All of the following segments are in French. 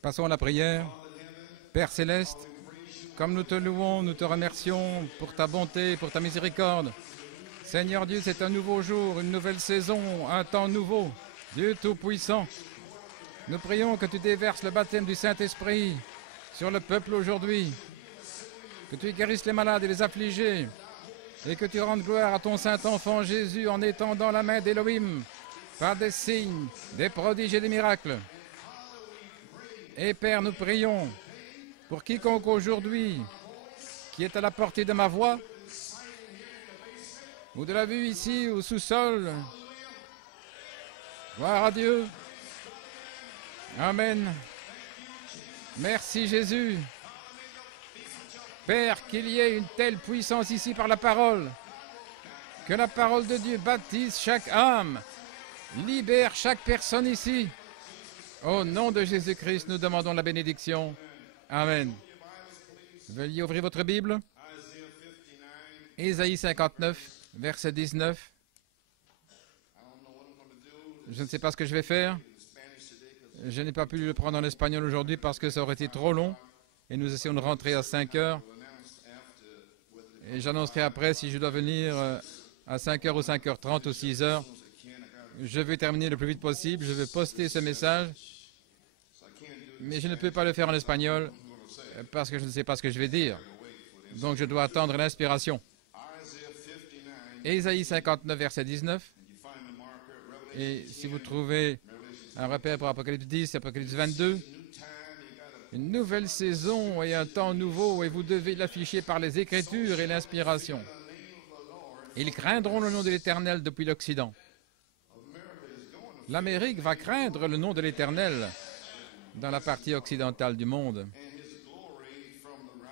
Passons à la prière. Père Céleste, comme nous te louons, nous te remercions pour ta bonté, pour ta miséricorde. Seigneur Dieu, c'est un nouveau jour, une nouvelle saison, un temps nouveau. Dieu Tout-Puissant, nous prions que tu déverses le baptême du Saint-Esprit sur le peuple aujourd'hui, que tu guérisses les malades et les affligés, et que tu rendes gloire à ton Saint-Enfant Jésus en étendant la main d'Élohim par des signes, des prodiges et des miracles. Et Père, nous prions pour quiconque aujourd'hui qui est à la portée de ma voix, ou de la vue ici au sous-sol. Gloire à Dieu. Amen. Merci Jésus. Père, qu'il y ait une telle puissance ici par la parole, que la parole de Dieu baptise chaque âme, libère chaque personne ici. Au nom de Jésus-Christ, nous demandons la bénédiction. Amen. Veuillez ouvrir votre Bible. Ésaïe 59, verset 19. Je ne sais pas ce que je vais faire. Je n'ai pas pu le prendre en espagnol aujourd'hui parce que ça aurait été trop long. Et nous essayons de rentrer à 5 heures. Et j'annoncerai après si je dois venir à 5 heures ou 5h30 ou 6 heures. Je vais terminer le plus vite possible. Je vais poster ce message. Mais je ne peux pas le faire en espagnol parce que je ne sais pas ce que je vais dire. Donc je dois attendre l'inspiration. Ésaïe 59, verset 19. Et si vous trouvez un repère pour Apocalypse 10, Apocalypse 22, une nouvelle saison et un temps nouveau, et vous devez l'afficher par les Écritures et l'inspiration. Ils craindront le nom de l'Éternel depuis l'Occident. L'Amérique va craindre le nom de l'Éternel dans la partie occidentale du monde,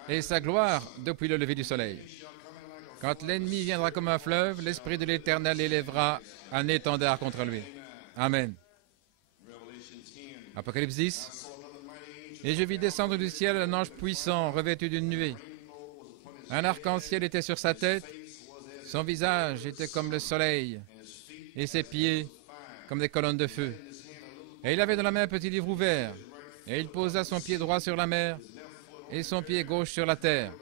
et sa gloire depuis le lever du soleil. Quand l'ennemi viendra comme un fleuve, l'Esprit de l'Éternel élèvera un étendard contre lui. Amen. Apocalypse 10. Et je vis descendre du ciel un ange puissant, revêtu d'une nuée. Un arc-en-ciel était sur sa tête, son visage était comme le soleil, et ses pieds comme des colonnes de feu. Et il avait dans la main un petit livre ouvert, et il posa son pied droit sur la mer, et son pied gauche sur la terre.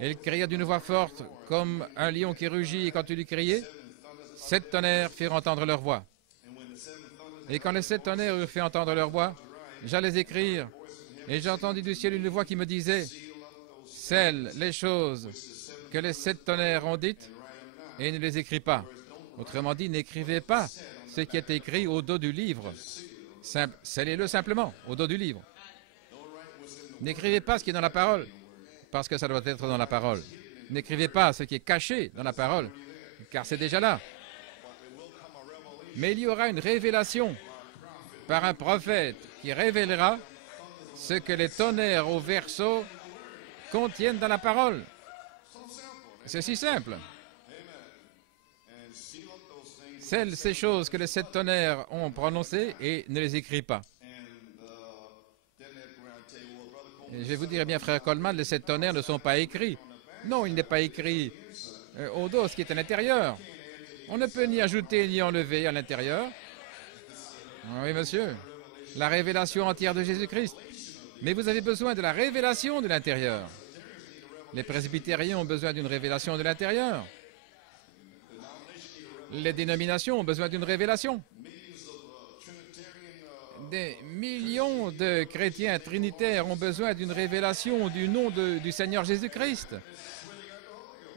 Et il cria d'une voix forte, comme un lion qui rugit, et quand il eut crié, 7 tonnerres firent entendre leur voix. Et quand les 7 tonnerres eurent fait entendre leur voix, j'allais écrire, et j'entendis du ciel une voix qui me disait, scelle les choses que les 7 tonnerres ont dites, et ne les écris pas. Autrement dit, n'écrivez pas ce qui est écrit au dos du livre. Scellez-le simplement, au dos du livre. N'écrivez pas ce qui est dans la parole, parce que ça doit être dans la parole. N'écrivez pas ce qui est caché dans la parole, car c'est déjà là. Mais il y aura une révélation par un prophète qui révélera ce que les tonnerres au verso contiennent dans la parole. C'est si simple. Scelle ces choses que les 7 tonnerres ont prononcées et ne les écris pas. Et je vais vous dire, eh bien, frère Coleman, les 7 tonnerres ne sont pas écrits. Non, il n'est pas écrit au dos, ce qui est à l'intérieur. On ne peut ni ajouter ni enlever à l'intérieur. Oui, monsieur. La révélation entière de Jésus-Christ. Mais vous avez besoin de la révélation de l'intérieur. Les presbytériens ont besoin d'une révélation de l'intérieur. Les dénominations ont besoin d'une révélation. Des millions de chrétiens trinitaires ont besoin d'une révélation du nom du Seigneur Jésus-Christ.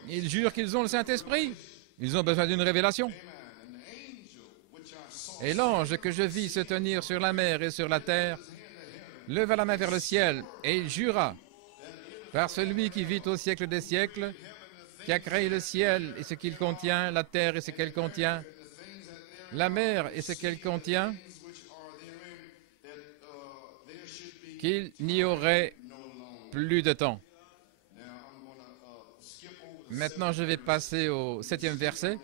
Ils jurent qu'ils ont le Saint-Esprit. Ils ont besoin d'une révélation. Et l'ange que je vis se tenir sur la mer et sur la terre leva la main vers le ciel et il jura par celui qui vit au siècle des siècles, qui a créé le ciel et ce qu'il contient, la terre et ce qu'elle contient, la mer et ce qu'elle contient, qu'il n'y aurait plus de temps. Maintenant, je vais passer au 7e verset,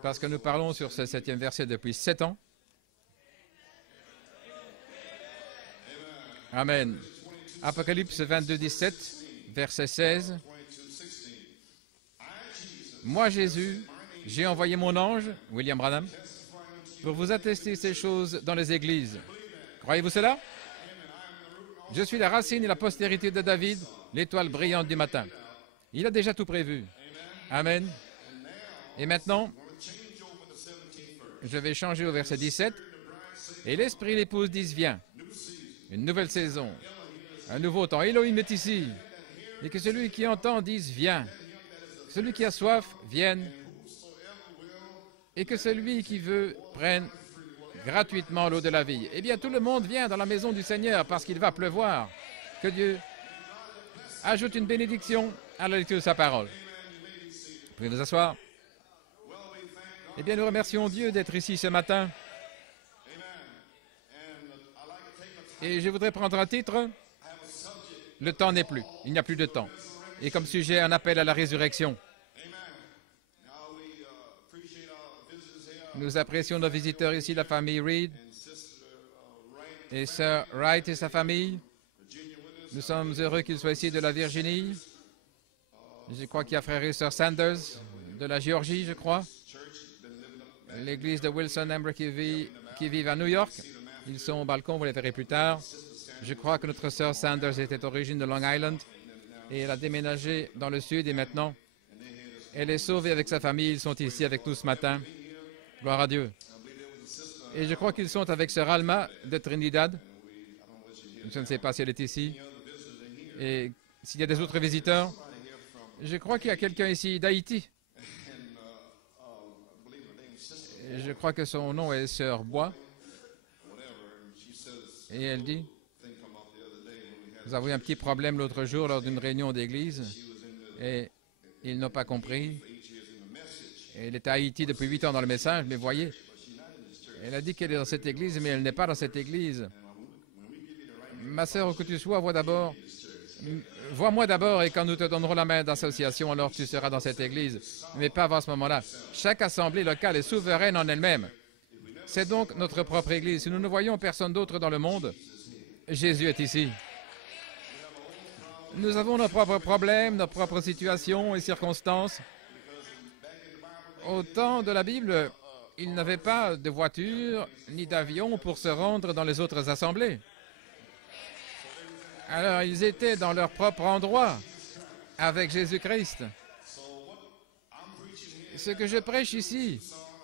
parce que nous parlons sur ce 7e verset depuis 7 ans. Amen. Apocalypse 22, 17, verset 16. Moi, Jésus, j'ai envoyé mon ange, William Branham, pour vous attester ces choses dans les églises. Croyez-vous cela? Je suis la racine et la postérité de David, l'étoile brillante du matin. Il a déjà tout prévu. Amen. Et maintenant, je vais changer au verset 17. Et l'esprit et l'épouse disent, viens. Une nouvelle saison, un nouveau temps. Elohim est ici. Et que celui qui entend dise, viens. Celui qui a soif, vienne. Et que celui qui veut prenne gratuitement l'eau de la vie. Eh bien, tout le monde vient dans la maison du Seigneur parce qu'il va pleuvoir. Que Dieu ajoute une bénédiction à la lecture de sa parole. Vous pouvez vous asseoir. Eh bien, nous remercions Dieu d'être ici ce matin. Et je voudrais prendre un titre. Le temps n'est plus. Il n'y a plus de temps. Et comme sujet, un appel à la résurrection. Nous apprécions nos visiteurs ici, la famille Reed et Sir Wright et sa famille. Nous sommes heureux qu'ils soient ici de la Virginie. Je crois qu'il y a frère et sœur Sanders de la Géorgie, je crois. L'église de Wilson Amber qui vivent à New York. Ils sont au balcon, vous les verrez plus tard. Je crois que notre sœur Sanders était d'origine de Long Island et elle a déménagé dans le sud et maintenant elle est sauvée avec sa famille. Ils sont ici avec nous ce matin. Gloire à Dieu. Et je crois qu'ils sont avec sœur Alma de Trinidad. Je ne sais pas si elle est ici. Et s'il y a des autres visiteurs, je crois qu'il y a quelqu'un ici d'Haïti. Je crois que son nom est sœur Bois. Et elle dit, nous avons eu un petit problème l'autre jour lors d'une réunion d'église et ils n'ont pas compris. Elle est à Haïti depuis 8 ans dans le message, mais voyez, elle a dit qu'elle est dans cette église, mais elle n'est pas dans cette église. Ma sœur, où que tu sois, vois-moi d'abord et quand nous te donnerons la main d'association, alors tu seras dans cette église, mais pas avant ce moment-là. Chaque assemblée locale est souveraine en elle-même. C'est donc notre propre église. Si nous ne voyons personne d'autre dans le monde, Jésus est ici. Nous avons nos propres problèmes, nos propres situations et circonstances. Au temps de la Bible, ils n'avaient pas de voiture ni d'avion pour se rendre dans les autres assemblées. Alors, ils étaient dans leur propre endroit avec Jésus-Christ. Ce que je prêche ici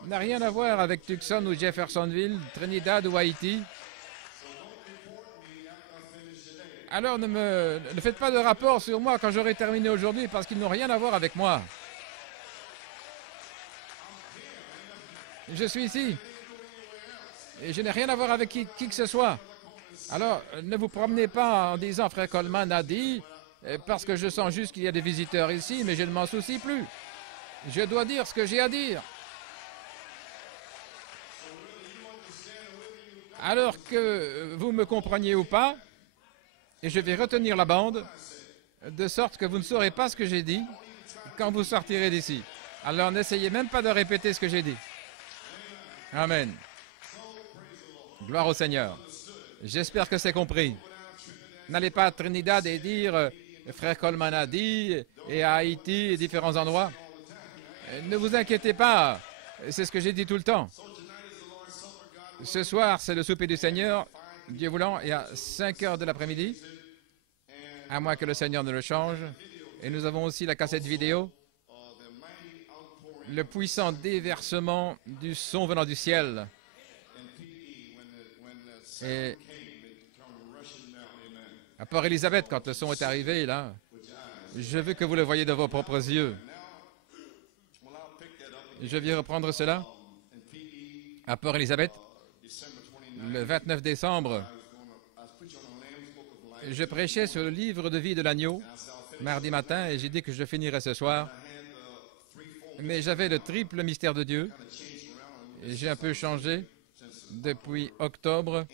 n'a rien à voir avec Tucson ou Jeffersonville, Trinidad ou Haïti. Alors, ne faites pas de rapport sur moi quand j'aurai terminé aujourd'hui parce qu'ils n'ont rien à voir avec moi. Je suis ici. Et je n'ai rien à voir avec qui que ce soit. Alors, ne vous promenez pas en disant, frère Coleman a dit, parce que je sens juste qu'il y a des visiteurs ici, mais je ne m'en soucie plus. Je dois dire ce que j'ai à dire. Alors que vous me compreniez ou pas, et je vais retenir la bande, de sorte que vous ne saurez pas ce que j'ai dit quand vous sortirez d'ici. Alors n'essayez même pas de répéter ce que j'ai dit. Amen. Gloire au Seigneur. J'espère que c'est compris. N'allez pas à Trinidad et dire frère Coleman a dit, et à Haïti et différents endroits. Ne vous inquiétez pas, c'est ce que j'ai dit tout le temps. Ce soir, c'est le souper du Seigneur, Dieu voulant, et à 5 heures de l'après-midi, à moins que le Seigneur ne le change. Et nous avons aussi la cassette vidéo, le puissant déversement du son venant du ciel. Et à Port-Élisabeth, quand le son est arrivé, là, je veux que vous le voyez de vos propres yeux. Je viens reprendre cela. À Port-Élisabeth, le 29 décembre, je prêchais sur le livre de vie de l'agneau, mardi matin, et j'ai dit que je finirais ce soir. Mais j'avais le triple mystère de Dieu, et j'ai un peu changé depuis octobre.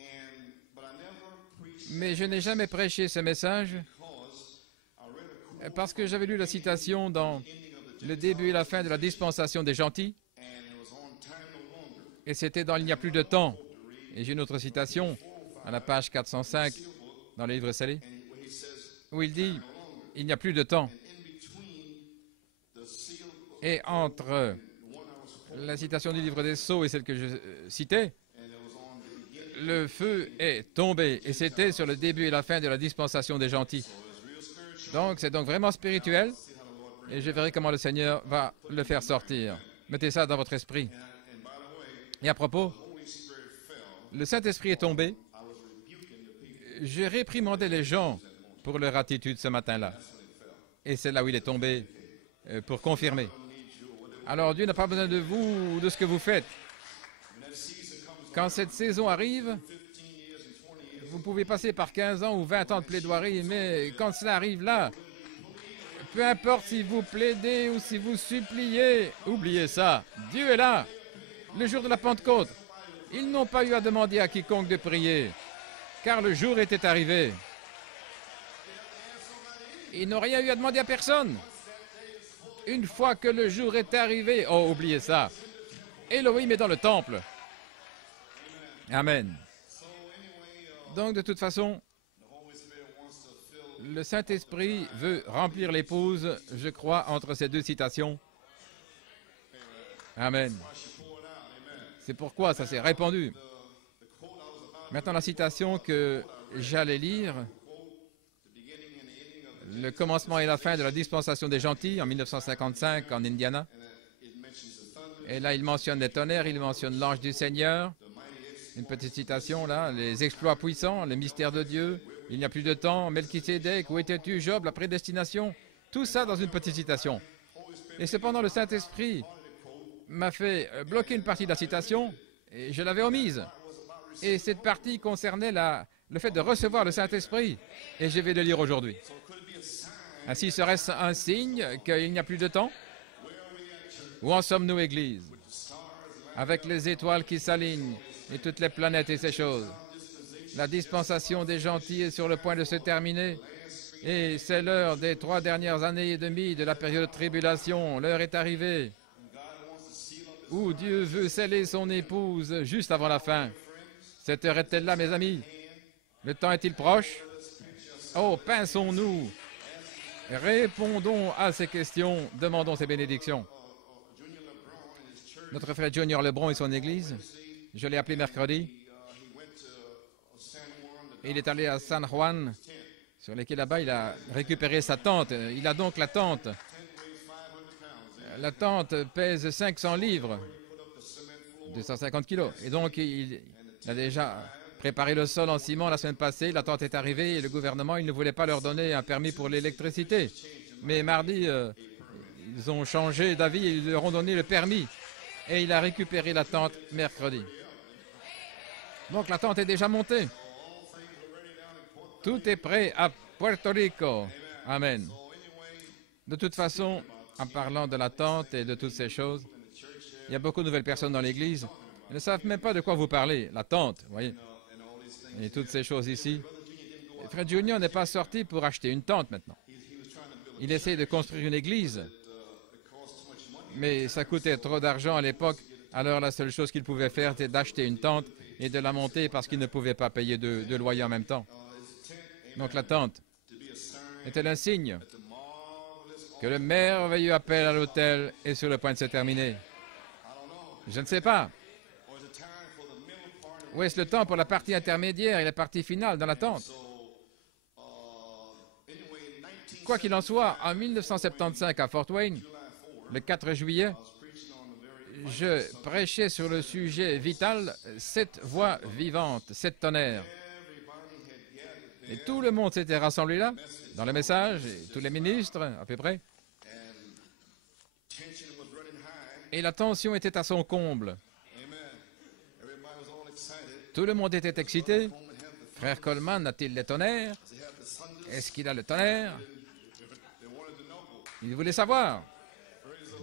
Mais je n'ai jamais prêché ce message parce que j'avais lu la citation dans le début et la fin de la dispensation des gentils, et c'était dans « Il n'y a plus de temps ». Et j'ai une autre citation à la page 405 dans le livre scellé, où il dit « Il n'y a plus de temps ». Et entre la citation du livre des Sceaux et celle que je citais, le feu est tombé. Et c'était sur le début et la fin de la dispensation des gentils. Donc, c'est donc vraiment spirituel. Et je verrai comment le Seigneur va le faire sortir. Mettez ça dans votre esprit. Et à propos, le Saint-Esprit est tombé. J'ai réprimandé les gens pour leur attitude ce matin-là. Et c'est là où il est tombé pour confirmer. Alors Dieu n'a pas besoin de vous ou de ce que vous faites. Quand cette saison arrive, vous pouvez passer par 15 ans ou 20 ans de plaidoirie, mais quand cela arrive là, peu importe si vous plaidez ou si vous suppliez, oubliez ça. Dieu est là. Le jour de la Pentecôte, ils n'ont pas eu à demander à quiconque de prier, car le jour était arrivé. Ils n'ont rien eu à demander à personne. Une fois que le jour est arrivé, oh, oubliez ça. Elohim est dans le temple. Amen. Donc, de toute façon, le Saint-Esprit veut remplir l'épouse, je crois, entre ces deux citations. Amen. C'est pourquoi ça s'est répandu. Maintenant, la citation que j'allais lire, le commencement et la fin de la dispensation des gentils en 1955 en Indiana. Et là, il mentionne les tonnerres, il mentionne l'ange du Seigneur. Une petite citation là, les exploits puissants, le mystère de Dieu, il n'y a plus de temps, Melchisédek, où étais-tu, Job, la prédestination, tout ça dans une petite citation. Et cependant, le Saint-Esprit m'a fait bloquer une partie de la citation et je l'avais omise. Et cette partie concernait le fait de recevoir le Saint-Esprit. Et je vais le lire aujourd'hui. Ainsi, serait-ce un signe qu'il n'y a plus de temps? Où en sommes-nous, Église? Avec les étoiles qui s'alignent et toutes les planètes et ces choses. La dispensation des gentils est sur le point de se terminer. Et c'est l'heure des 3 dernières années et demie de la période de tribulation. L'heure est arrivée où Dieu veut sceller son épouse juste avant la fin. Cette heure est-elle là, mes amis? Le temps est-il proche? Oh, pinçons-nous! Répondons à ces questions, demandons ces bénédictions. Notre frère Junior Lebron et son église, je l'ai appelé mercredi. Il est allé à San Juan, sur les quais là-bas, il a récupéré sa tente. Il a donc la tente. La tente pèse 500 livres, 250 kilos. Et donc, il a déjà préparé le sol en ciment la semaine passée. La tente est arrivée et le gouvernement, il ne voulait pas leur donner un permis pour l'électricité. Mais mardi, ils ont changé d'avis et ils leur ont donné le permis. Et il a récupéré la tente mercredi. Donc, la tente est déjà montée. Tout est prêt à Puerto Rico. Amen. De toute façon, en parlant de la tente et de toutes ces choses, il y a beaucoup de nouvelles personnes dans l'Église. Ils ne savent même pas de quoi vous parlez. La tente, vous voyez. Et toutes ces choses ici. Et Fred Junior n'est pas sorti pour acheter une tente maintenant. Il essaie de construire une église. Mais ça coûtait trop d'argent à l'époque. Alors la seule chose qu'il pouvait faire, c'était d'acheter une tente et de la monter parce qu'il ne pouvait pas payer de loyer en même temps. Donc la tente est-elle un signe que le merveilleux appel à l'autel est sur le point de se terminer? Je ne sais pas. Ou est-ce le temps pour la partie intermédiaire et la partie finale dans la tente? Quoi qu'il en soit, en 1975 à Fort Wayne, le 4 juillet, je prêchais sur le sujet vital, 7 voix vivantes, 7 tonnerres. Et tout le monde s'était rassemblé là, dans le message, et tous les ministres, à peu près. Et la tension était à son comble. Tout le monde était excité. Frère Coleman a-t-il les tonnerres? Est-ce qu'il a le tonnerre? Il voulait savoir.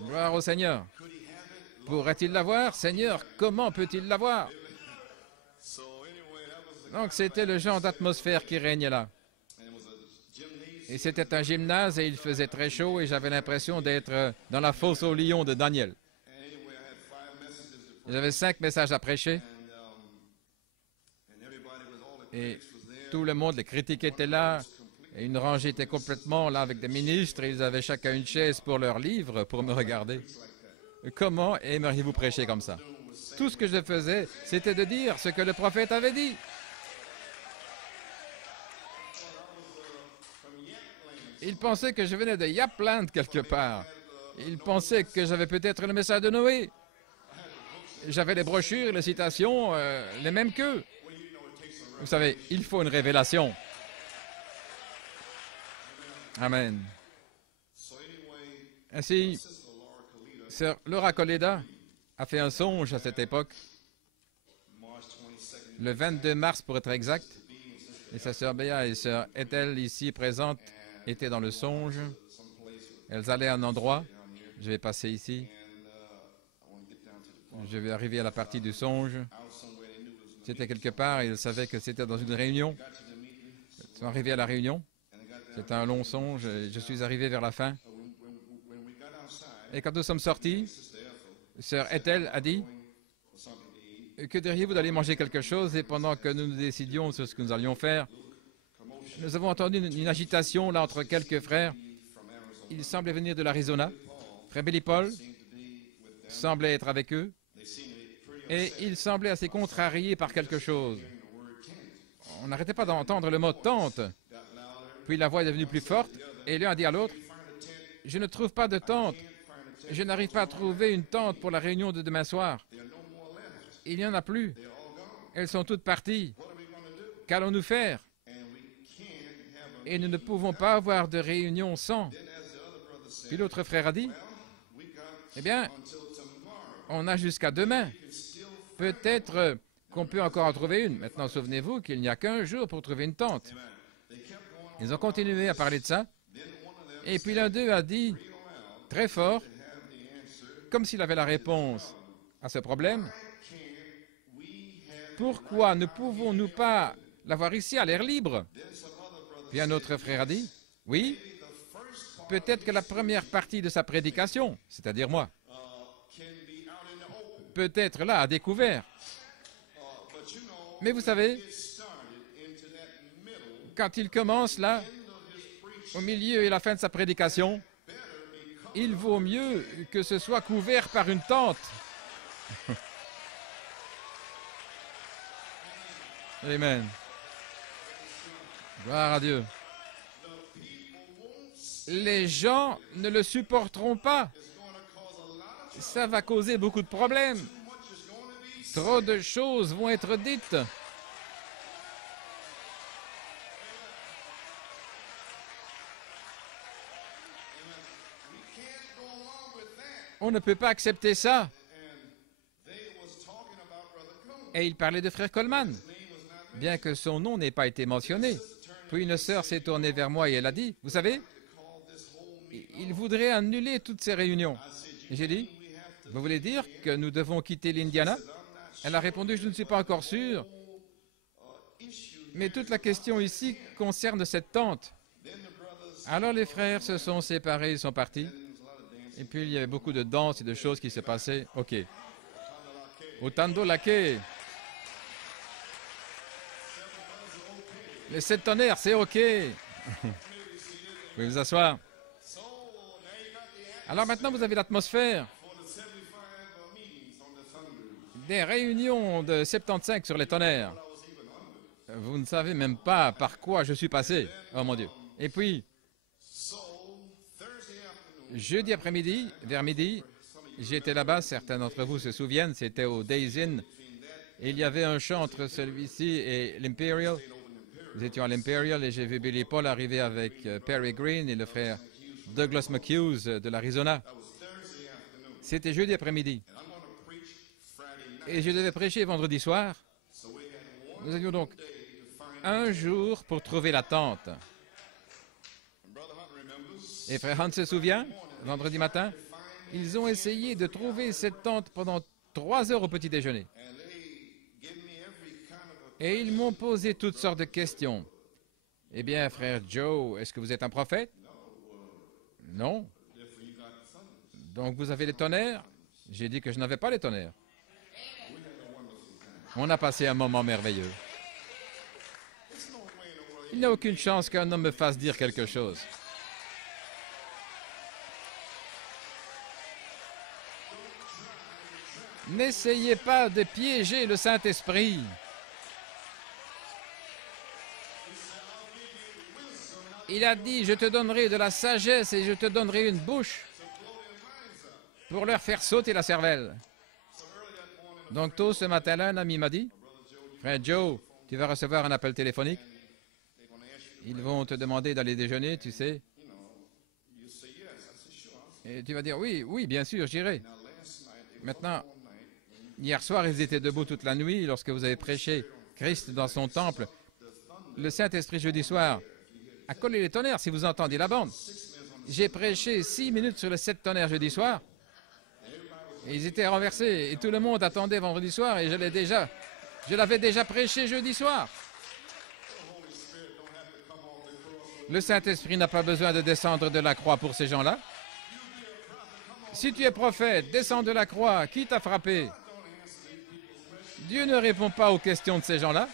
Gloire au Seigneur. Pourrait-il l'avoir? Seigneur, comment peut-il l'avoir? Donc c'était le genre d'atmosphère qui régnait là. Et c'était un gymnase et il faisait très chaud et j'avais l'impression d'être dans la fosse aux lions de Daniel. J'avais 5 messages à prêcher. Et tout le monde, les critiques étaient là. Et une rangée était complètement là avec des ministres. Et ils avaient chacun une chaise pour leur livre, pour me regarder. Comment aimeriez-vous prêcher comme ça? Tout ce que je faisais, c'était de dire ce que le prophète avait dit. Il pensait que je venais de Yapland quelque part. Il pensait que j'avais peut-être le message de Noé. J'avais les brochures, les citations, les mêmes qu'eux. Vous savez, il faut une révélation. Amen. Ainsi, Sœur Laura Coleda a fait un songe à cette époque, le 22 mars pour être exact, et sa sœur Béa et sœur Ethel, ici présentes, étaient dans le songe. Elles allaient à un endroit, je vais passer ici, je vais arriver à la partie du songe. C'était quelque part, et ils savaient que c'était dans une réunion. Ils sont arrivés à la réunion, c'était un long songe, et je suis arrivé vers la fin. Et quand nous sommes sortis, sœur Ethel a dit, que diriez-vous d'aller manger quelque chose? Et pendant que nous nous décidions sur ce que nous allions faire, nous avons entendu une agitation là entre quelques frères. Ils semblaient venir de l'Arizona. Frère Billy Paul semblait être avec eux. Et il semblait assez contrarié par quelque chose. On n'arrêtait pas d'entendre le mot « tente ». Puis la voix est devenue plus forte et l'un a dit à l'autre, « Je ne trouve pas de tente. Je n'arrive pas à trouver une tente pour la réunion de demain soir. Il n'y en a plus. Elles sont toutes parties. Qu'allons-nous faire? Et nous ne pouvons pas avoir de réunion sans. » Puis l'autre frère a dit, « Eh bien, on a jusqu'à demain. Peut-être qu'on peut encore en trouver une. Maintenant, souvenez-vous qu'il n'y a qu'un jour pour trouver une tente. » Ils ont continué à parler de ça. Et puis l'un d'eux a dit, très fort, comme s'il avait la réponse à ce problème, « Pourquoi ne pouvons-nous pas l'avoir ici à l'air libre? » Puis un autre frère a dit, « Oui, peut-être que la première partie de sa prédication, c'est-à-dire moi, peut être là, à découvert. Mais vous savez, quand il commence là, au milieu et la fin de sa prédication, il vaut mieux que ce soit couvert par une tente. Amen. Gloire à Dieu. Les gens ne le supporteront pas. Ça va causer beaucoup de problèmes. Trop de choses vont être dites. On ne peut pas accepter ça. Et il parlait de frère Coleman, bien que son nom n'ait pas été mentionné. Puis une sœur s'est tournée vers moi et elle a dit, « Vous savez, il voudrait annuler toutes ces réunions. » J'ai dit, « Vous voulez dire que nous devons quitter l'Indiana ?» Elle a répondu, « Je ne suis pas encore sûr. Mais toute la question ici concerne cette tente. » Alors les frères se sont séparés, ils sont partis. Et puis il y avait beaucoup de danses et de choses qui se passaient. OK. Utando Lake. Les 7 tonnerres, c'est OK. Vous pouvez vous asseoir. Alors maintenant, vous avez l'atmosphère des réunions de 75 sur les tonnerres. Vous ne savez même pas par quoi je suis passé. Oh mon Dieu. Et puis, jeudi après-midi, vers midi, j'étais là-bas, certains d'entre vous se souviennent, c'était au Days Inn. Et il y avait un chant entre celui-ci et l'Imperial. Nous étions à l'Imperial et j'ai vu Billy Paul arriver avec Perry Green et le frère Douglas McHughes de l'Arizona. C'était jeudi après-midi. Et je devais prêcher vendredi soir. Nous avions donc un jour pour trouver la tente. Et frère Hunt se souvient, vendredi matin, ils ont essayé de trouver cette tente pendant 3 heures au petit déjeuner. Et ils m'ont posé toutes sortes de questions. Eh bien, frère Joe, est-ce que vous êtes un prophète? Non. Donc vous avez les tonnerres? J'ai dit que je n'avais pas les tonnerres. On a passé un moment merveilleux. Il n'y a aucune chance qu'un homme me fasse dire quelque chose. N'essayez pas de piéger le Saint-Esprit. Il a dit, je te donnerai de la sagesse et je te donnerai une bouche pour leur faire sauter la cervelle. Donc tôt ce matin-là, un ami m'a dit, frère Joe, tu vas recevoir un appel téléphonique. Ils vont te demander d'aller déjeuner, tu sais. Et tu vas dire, oui, oui, bien sûr, j'irai. Maintenant, hier soir, ils étaient debout toute la nuit lorsque vous avez prêché Christ dans son temple. Le Saint-Esprit jeudi soir a collé les tonnerres, si vous entendez la bande. J'ai prêché 6 minutes sur le 7 tonnerres jeudi soir. Et ils étaient renversés et tout le monde attendait vendredi soir et je l'avais déjà prêché jeudi soir. Le Saint-Esprit n'a pas besoin de descendre de la croix pour ces gens-là. Si tu es prophète, descends de la croix, qui t'a frappé? Dieu ne répond pas aux questions de ces gens-là.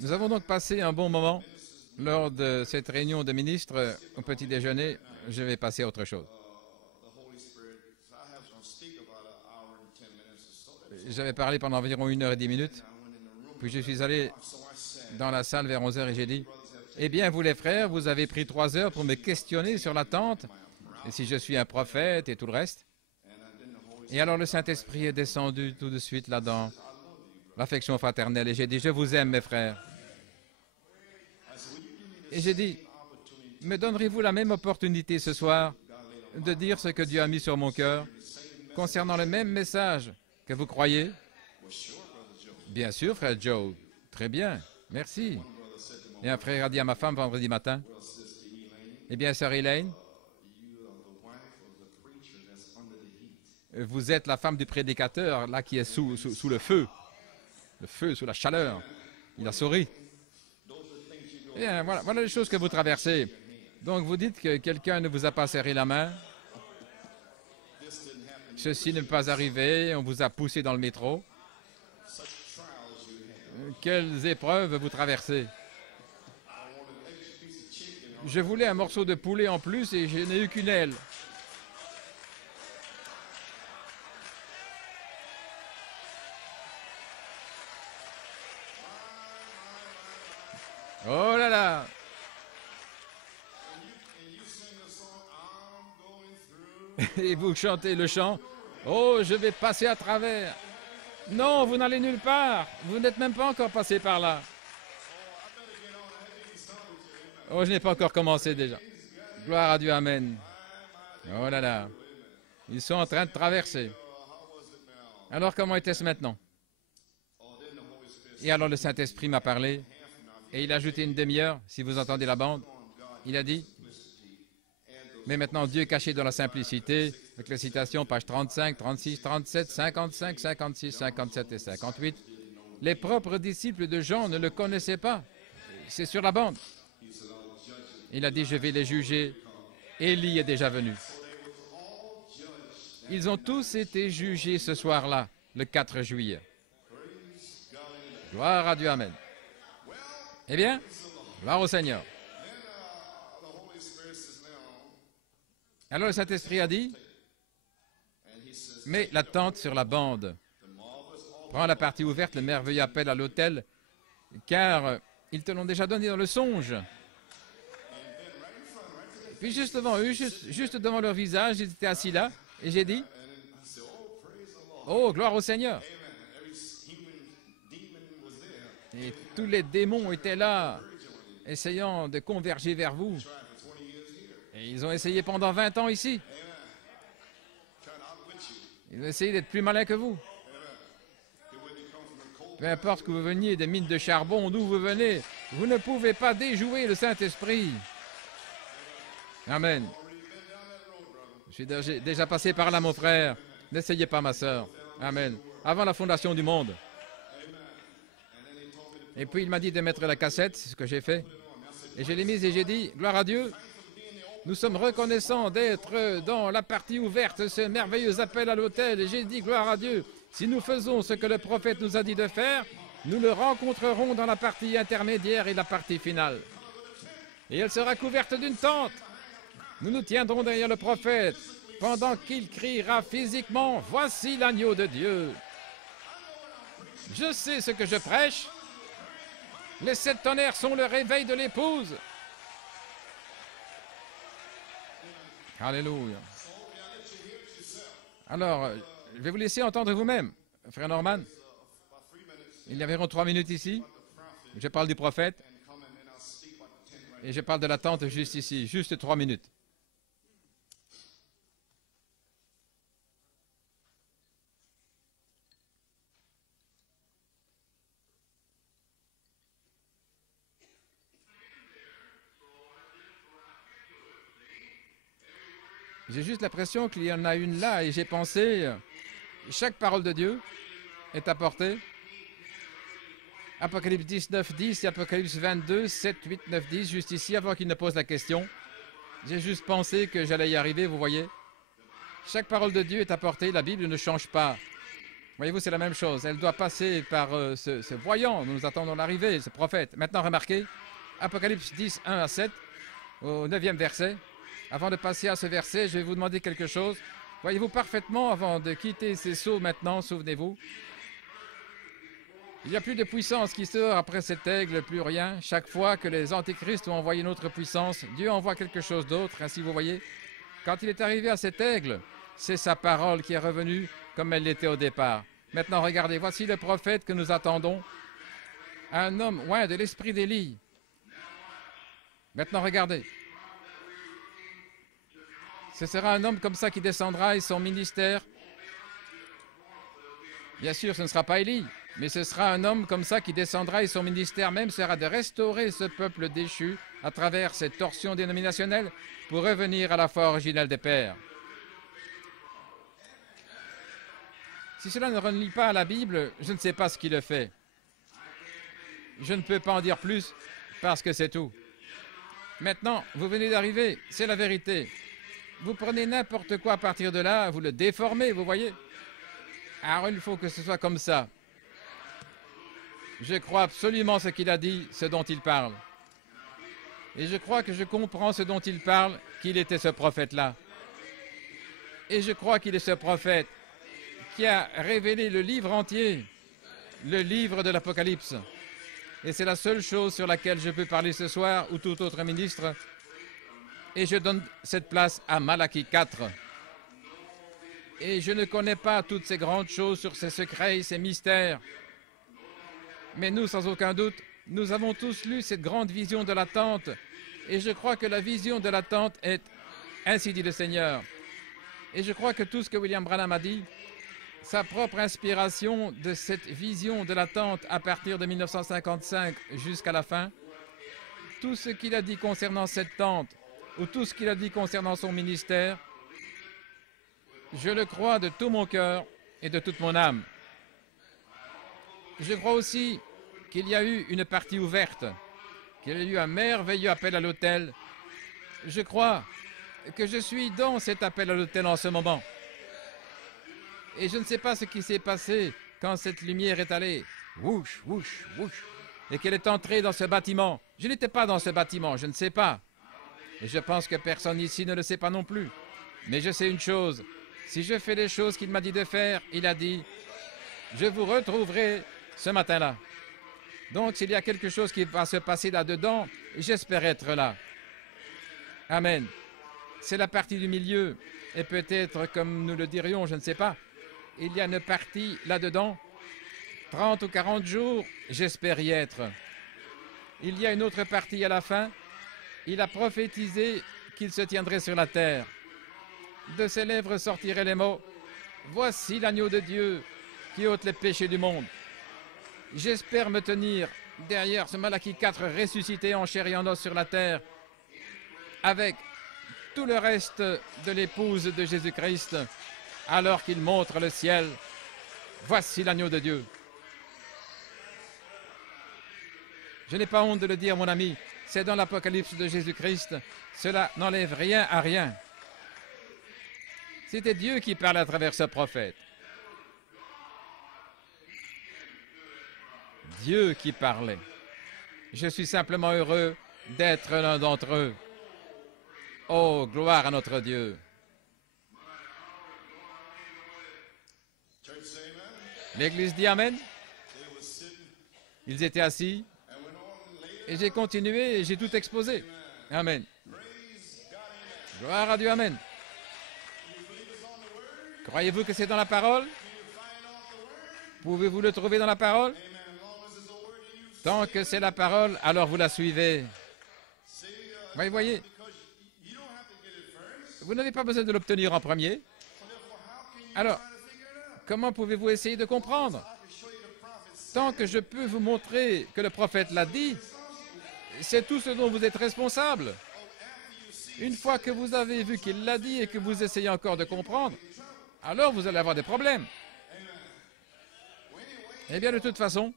Nous avons donc passé un bon moment lors de cette réunion de ministres au petit déjeuner. Je vais passer à autre chose. J'avais parlé pendant environ 1h10, puis je suis allé dans la salle vers 11h et j'ai dit, « Eh bien, vous les frères, vous avez pris 3 heures pour me questionner sur l'attente, et si je suis un prophète et tout le reste. » Et alors le Saint-Esprit est descendu tout de suite là-dedans, l'affection fraternelle, et j'ai dit, « Je vous aime, mes frères. » Et j'ai dit, « Me donnerez-vous la même opportunité ce soir de dire ce que Dieu a mis sur mon cœur concernant le même message que vous croyez? » Bien sûr, frère Joe. Très bien. Merci. Et un frère a dit à ma femme vendredi matin, « Eh bien, sœur Elaine, vous êtes la femme du prédicateur, là, qui est sous le feu, sous la chaleur. » Il a souri. Bien, voilà les choses que vous traversez. Donc, vous dites que quelqu'un ne vous a pas serré la main. Ceci n'est pas arrivé, on vous a poussé dans le métro. Quelles épreuves vous traversez? Je voulais un morceau de poulet en plus et je n'ai eu qu'une aile. Oh là là! Et vous chantez le chant, « Oh, je vais passer à travers. » Non, vous n'allez nulle part. Vous n'êtes même pas encore passé par là. Oh, je n'ai pas encore commencé déjà. Gloire à Dieu, Amen. Oh là là. Ils sont en train de traverser. Alors, comment était-ce maintenant? Et alors, le Saint-Esprit m'a parlé et il a ajouté une demi-heure, si vous entendez la bande. Il a dit, mais maintenant, Dieu caché dans la simplicité, avec les citations, pages 35, 36, 37, 55, 56, 57 et 58. Les propres disciples de Jean ne le connaissaient pas. C'est sur la bande. Il a dit, je vais les juger. Élie est déjà venu. Ils ont tous été jugés ce soir-là, le 4 juillet. Gloire à Dieu, Amen. Eh bien, gloire au Seigneur. Alors le Saint-Esprit a dit, mets la tente sur la bande. Prends la partie ouverte, le merveilleux appel à l'autel, car ils te l'ont déjà donné dans le songe. Puis juste devant eux, juste devant leur visage, ils étaient assis là, et j'ai dit, oh, gloire au Seigneur. Et tous les démons étaient là, essayant de converger vers vous. Et ils ont essayé pendant 20 ans ici. Ils ont essayé d'être plus malins que vous. Peu importe que vous veniez des mines de charbon, d'où vous venez, vous ne pouvez pas déjouer le Saint-Esprit. Amen. Je suis déjà passé par là, mon frère. N'essayez pas, ma sœur. Amen. Avant la fondation du monde. Et puis il m'a dit de mettre la cassette, c'est ce que j'ai fait. Et je l'ai mise et j'ai dit, gloire à Dieu, nous sommes reconnaissants d'être dans la partie ouverte, ce merveilleux appel à l'autel. Et j'ai dit, gloire à Dieu, si nous faisons ce que le prophète nous a dit de faire, nous le rencontrerons dans la partie intermédiaire et la partie finale. Et elle sera couverte d'une tente. Nous nous tiendrons derrière le prophète pendant qu'il criera physiquement « Voici l'agneau de Dieu ». Je sais ce que je prêche. Les 7 tonnerres sont le réveil de l'épouse. Alléluia. Alors, je vais vous laisser entendre vous-même, frère Norman. Il y a environ 3 minutes ici. Je parle du prophète. Et je parle de la tente juste ici, juste 3 minutes. J'ai juste l'impression qu'il y en a une là et j'ai pensé, chaque parole de Dieu est apportée. Apocalypse 19, 10 et Apocalypse 22, 7, 8, 9, 10, juste ici, avant qu'il ne pose la question. J'ai juste pensé que j'allais y arriver, vous voyez. Chaque parole de Dieu est apportée, la Bible ne change pas. Voyez-vous, c'est la même chose. Elle doit passer par ce voyant, nous attendons l'arrivée, ce prophète. Maintenant, remarquez, Apocalypse 10, 1 à 7, au 9e verset. Avant de passer à ce verset, je vais vous demander quelque chose. Voyez-vous parfaitement, avant de quitter ces sceaux maintenant, souvenez-vous, il n'y a plus de puissance qui sort après cet aigle, plus rien. Chaque fois que les antéchrists ont envoyé une autre puissance, Dieu envoie quelque chose d'autre, ainsi vous voyez. Quand il est arrivé à cet aigle, c'est sa parole qui est revenue comme elle l'était au départ. Maintenant, regardez, voici le prophète que nous attendons, un homme loin de l'esprit d'Élie. Maintenant, regardez. Ce sera un homme comme ça qui descendra et son ministère, bien sûr, ce ne sera pas Élie, mais ce sera un homme comme ça qui descendra et son ministère même sera de restaurer ce peuple déchu à travers cette torsion dénominationnelle pour revenir à la foi originelle des pères. Si cela ne relie pas à la Bible, je ne sais pas ce qui le fait. Je ne peux pas en dire plus parce que c'est tout. Maintenant, vous venez d'arriver, c'est la vérité. Vous prenez n'importe quoi à partir de là, vous le déformez, vous voyez. Alors il faut que ce soit comme ça. Je crois absolument ce qu'il a dit, ce dont il parle. Et je crois que je comprends ce dont il parle, qu'il était ce prophète-là. Et je crois qu'il est ce prophète qui a révélé le livre entier, le livre de l'Apocalypse. Et c'est la seule chose sur laquelle je peux parler ce soir, ou tout autre ministre. Et je donne cette place à Malachie 4. Et je ne connais pas toutes ces grandes choses sur ces secrets et ces mystères. Mais nous, sans aucun doute, nous avons tous lu cette grande vision de la tente. Et je crois que la vision de la tente est « Ainsi dit le Seigneur ». Et je crois que tout ce que William Branham a dit, sa propre inspiration de cette vision de la tente à partir de 1955 jusqu'à la fin, tout ce qu'il a dit concernant cette tente, ou tout ce qu'il a dit concernant son ministère, je le crois de tout mon cœur et de toute mon âme. Je crois aussi qu'il y a eu une partie ouverte, qu'il y a eu un merveilleux appel à l'autel. Je crois que je suis dans cet appel à l'autel en ce moment. Et je ne sais pas ce qui s'est passé quand cette lumière est allée, whoosh, whoosh, whoosh, et qu'elle est entrée dans ce bâtiment. Je n'étais pas dans ce bâtiment, je ne sais pas. Et je pense que personne ici ne le sait pas non plus. Mais je sais une chose, si je fais les choses qu'il m'a dit de faire, il a dit, je vous retrouverai ce matin-là. Donc, s'il y a quelque chose qui va se passer là-dedans, j'espère être là. Amen. C'est la partie du milieu. Et peut-être, comme nous le dirions, je ne sais pas, il y a une partie là-dedans, 30 ou 40 jours, j'espère y être. Il y a une autre partie à la fin. Il a prophétisé qu'il se tiendrait sur la terre. De ses lèvres sortiraient les mots « Voici l'agneau de Dieu qui ôte les péchés du monde ». J'espère me tenir derrière ce Malachie 4 ressuscité en chair et en os sur la terre avec tout le reste de l'épouse de Jésus-Christ alors qu'il montre le ciel. Voici l'agneau de Dieu. Je n'ai pas honte de le dire, mon ami, c'est dans l'Apocalypse de Jésus-Christ. Cela n'enlève rien à rien. C'était Dieu qui parlait à travers ce prophète. Dieu qui parlait. Je suis simplement heureux d'être l'un d'entre eux. Oh, gloire à notre Dieu. L'Église dit Amen. Ils étaient assis et j'ai continué et j'ai tout exposé. Amen. Gloire à Dieu, Amen. Croyez-vous que c'est dans la parole? Pouvez-vous le trouver dans la parole? Tant que c'est la parole, alors vous la suivez. Oui, voyez. Vous n'avez pas besoin de l'obtenir en premier. Alors, comment pouvez-vous essayer de comprendre? Tant que je peux vous montrer que le prophète l'a dit, c'est tout ce dont vous êtes responsable. Une fois que vous avez vu qu'il l'a dit et que vous essayez encore de comprendre, alors vous allez avoir des problèmes. Eh bien, de toute façon,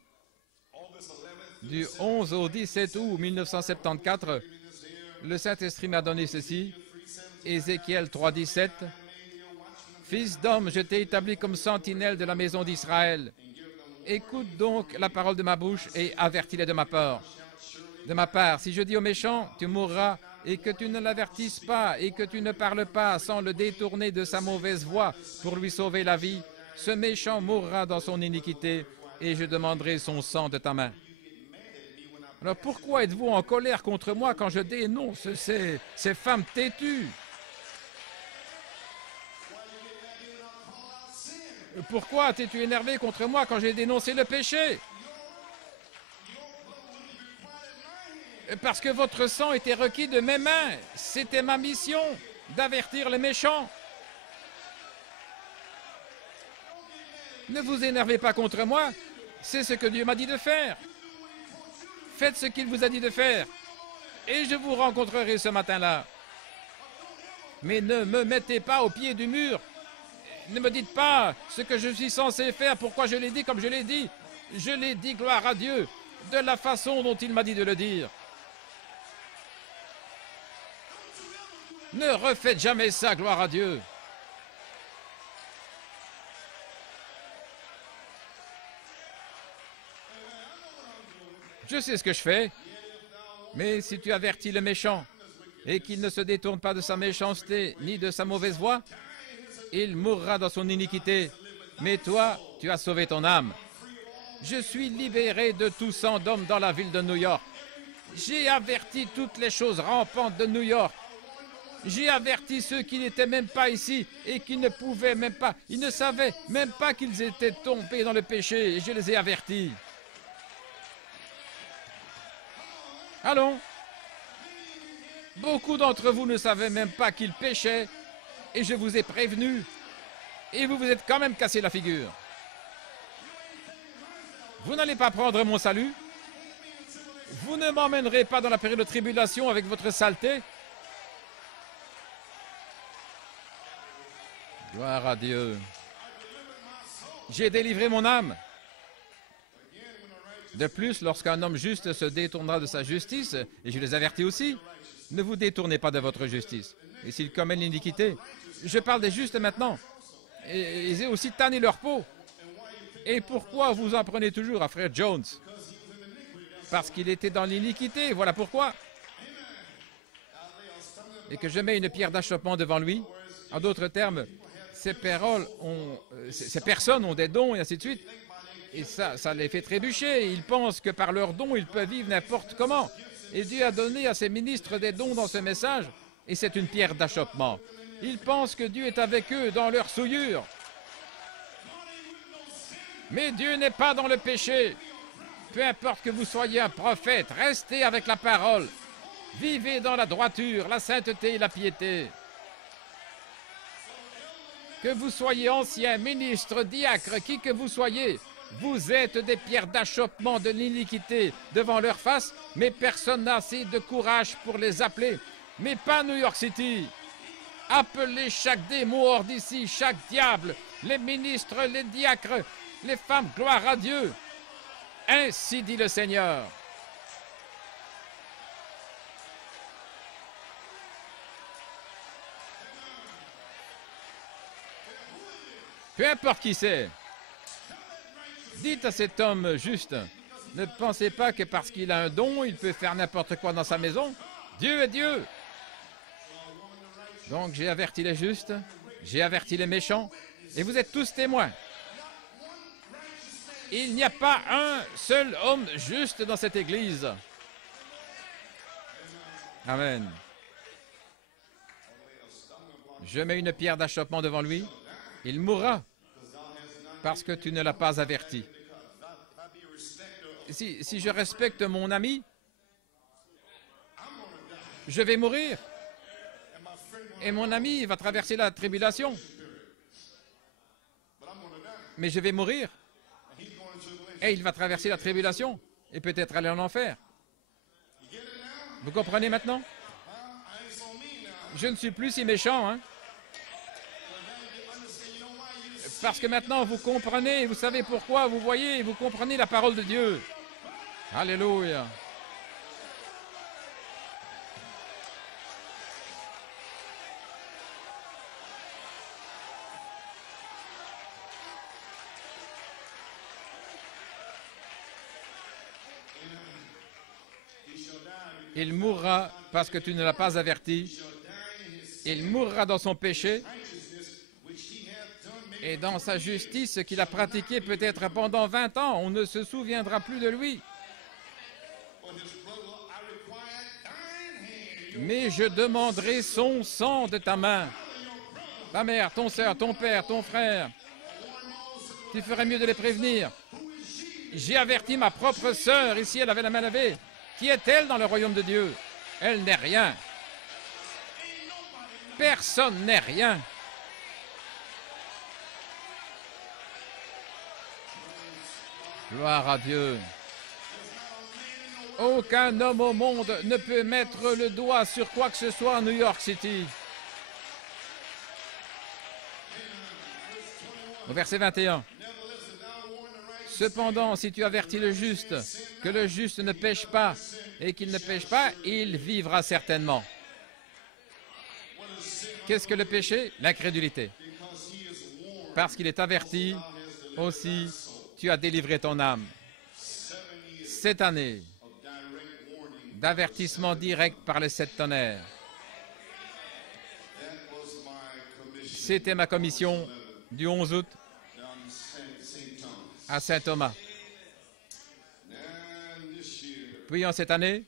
du 11 au 17 août 1974, le Saint-Esprit m'a donné ceci, Ézéchiel 3,17. Fils d'homme, je t'ai établi comme sentinelle de la maison d'Israël. Écoute donc la parole de ma bouche et avertis-les de ma part. De ma part, si je dis au méchant, tu mourras, et que tu ne l'avertisses pas, et que tu ne parles pas sans le détourner de sa mauvaise voie pour lui sauver la vie, ce méchant mourra dans son iniquité, et je demanderai son sang de ta main. Alors pourquoi êtes-vous en colère contre moi quand je dénonce ces femmes têtues? Pourquoi t'es-tu énervé contre moi quand j'ai dénoncé le péché? Parce que votre sang était requis de mes mains. C'était ma mission d'avertir les méchants. Ne vous énervez pas contre moi. C'est ce que Dieu m'a dit de faire. Faites ce qu'il vous a dit de faire. Et je vous rencontrerai ce matin-là. Mais ne me mettez pas au pied du mur. Ne me dites pas ce que je suis censé faire, pourquoi je l'ai dit comme je l'ai dit. Je l'ai dit, gloire à Dieu, de la façon dont il m'a dit de le dire. Ne refaites jamais ça, gloire à Dieu. Je sais ce que je fais, mais si tu avertis le méchant et qu'il ne se détourne pas de sa méchanceté ni de sa mauvaise voie, il mourra dans son iniquité, mais toi, tu as sauvé ton âme. Je suis libéré de tout sang d'hommes dans la ville de New York. J'ai averti toutes les choses rampantes de New York. J'ai averti ceux qui n'étaient même pas ici et qui ne pouvaient même pas, ils ne savaient même pas qu'ils étaient tombés dans le péché et je les ai avertis. Allons. Beaucoup d'entre vous ne savaient même pas qu'ils péchaient et je vous ai prévenu et vous vous êtes quand même cassé la figure. Vous n'allez pas prendre mon salut. Vous ne m'emmènerez pas dans la période de tribulation avec votre saleté. Gloire à Dieu. J'ai délivré mon âme. De plus, lorsqu'un homme juste se détournera de sa justice, et je les avertis aussi, ne vous détournez pas de votre justice. Et s'ils commettent l'iniquité, je parle des justes maintenant, et ils aient aussi tanné leur peau. Et pourquoi vous en prenez toujours à frère Jones? Parce qu'il était dans l'iniquité, voilà pourquoi. Et que je mets une pierre d'achoppement devant lui. En d'autres termes, ces personnes ont des dons et ainsi de suite. Et ça les fait trébucher. Ils pensent que par leurs dons, ils peuvent vivre n'importe comment. Et Dieu a donné à ses ministres des dons dans ce message. Et c'est une pierre d'achoppement. Ils pensent que Dieu est avec eux dans leur souillure. Mais Dieu n'est pas dans le péché. Peu importe que vous soyez un prophète, restez avec la parole. Vivez dans la droiture, la sainteté et la piété. Que vous soyez ancien, ministre, diacre, qui que vous soyez, vous êtes des pierres d'achoppement de l'iniquité devant leur face, mais personne n'a assez de courage pour les appeler. Mais pas New York City. Appelez chaque démon hors d'ici, chaque diable, les ministres, les diacres, les femmes, gloire à Dieu. Ainsi dit le Seigneur. Peu importe qui c'est. Dites à cet homme juste, ne pensez pas que parce qu'il a un don, il peut faire n'importe quoi dans sa maison. Dieu est Dieu. Donc j'ai averti les justes, j'ai averti les méchants, et vous êtes tous témoins. Il n'y a pas un seul homme juste dans cette Église. Amen. Je mets une pierre d'achoppement devant lui. Il mourra parce que tu ne l'as pas averti. Si je respecte mon ami, je vais mourir. Et mon ami va traverser la tribulation. Mais je vais mourir. Et il va traverser la tribulation et peut-être aller en enfer. Vous comprenez maintenant? Je ne suis plus si méchant, hein? Parce que maintenant vous comprenez, vous savez pourquoi, vous voyez, vous comprenez la parole de Dieu. Alléluia. Il mourra parce que tu ne l'as pas averti. Il mourra dans son péché et dans sa justice qu'il a pratiquée peut-être pendant 20 ans. On ne se souviendra plus de lui. Mais je demanderai son sang de ta main. Ta mère, ton soeur, ton père, ton frère. Tu ferais mieux de les prévenir. J'ai averti ma propre sœur, ici elle avait la main levée. Qui est-elle dans le royaume de Dieu? Elle n'est rien. Personne n'est rien. Gloire à Dieu. Aucun homme au monde ne peut mettre le doigt sur quoi que ce soit à New York City. Au verset 21. Cependant, si tu avertis le juste, que le juste ne pêche pas, et qu'il ne pêche pas, il vivra certainement. Qu'est-ce que le péché? L'incrédulité. Parce qu'il est averti, aussi, tu as délivré ton âme. Cette année d'avertissement direct par les 7 tonnerres. C'était ma commission du 11 août à Saint-Thomas. Puis en cette année,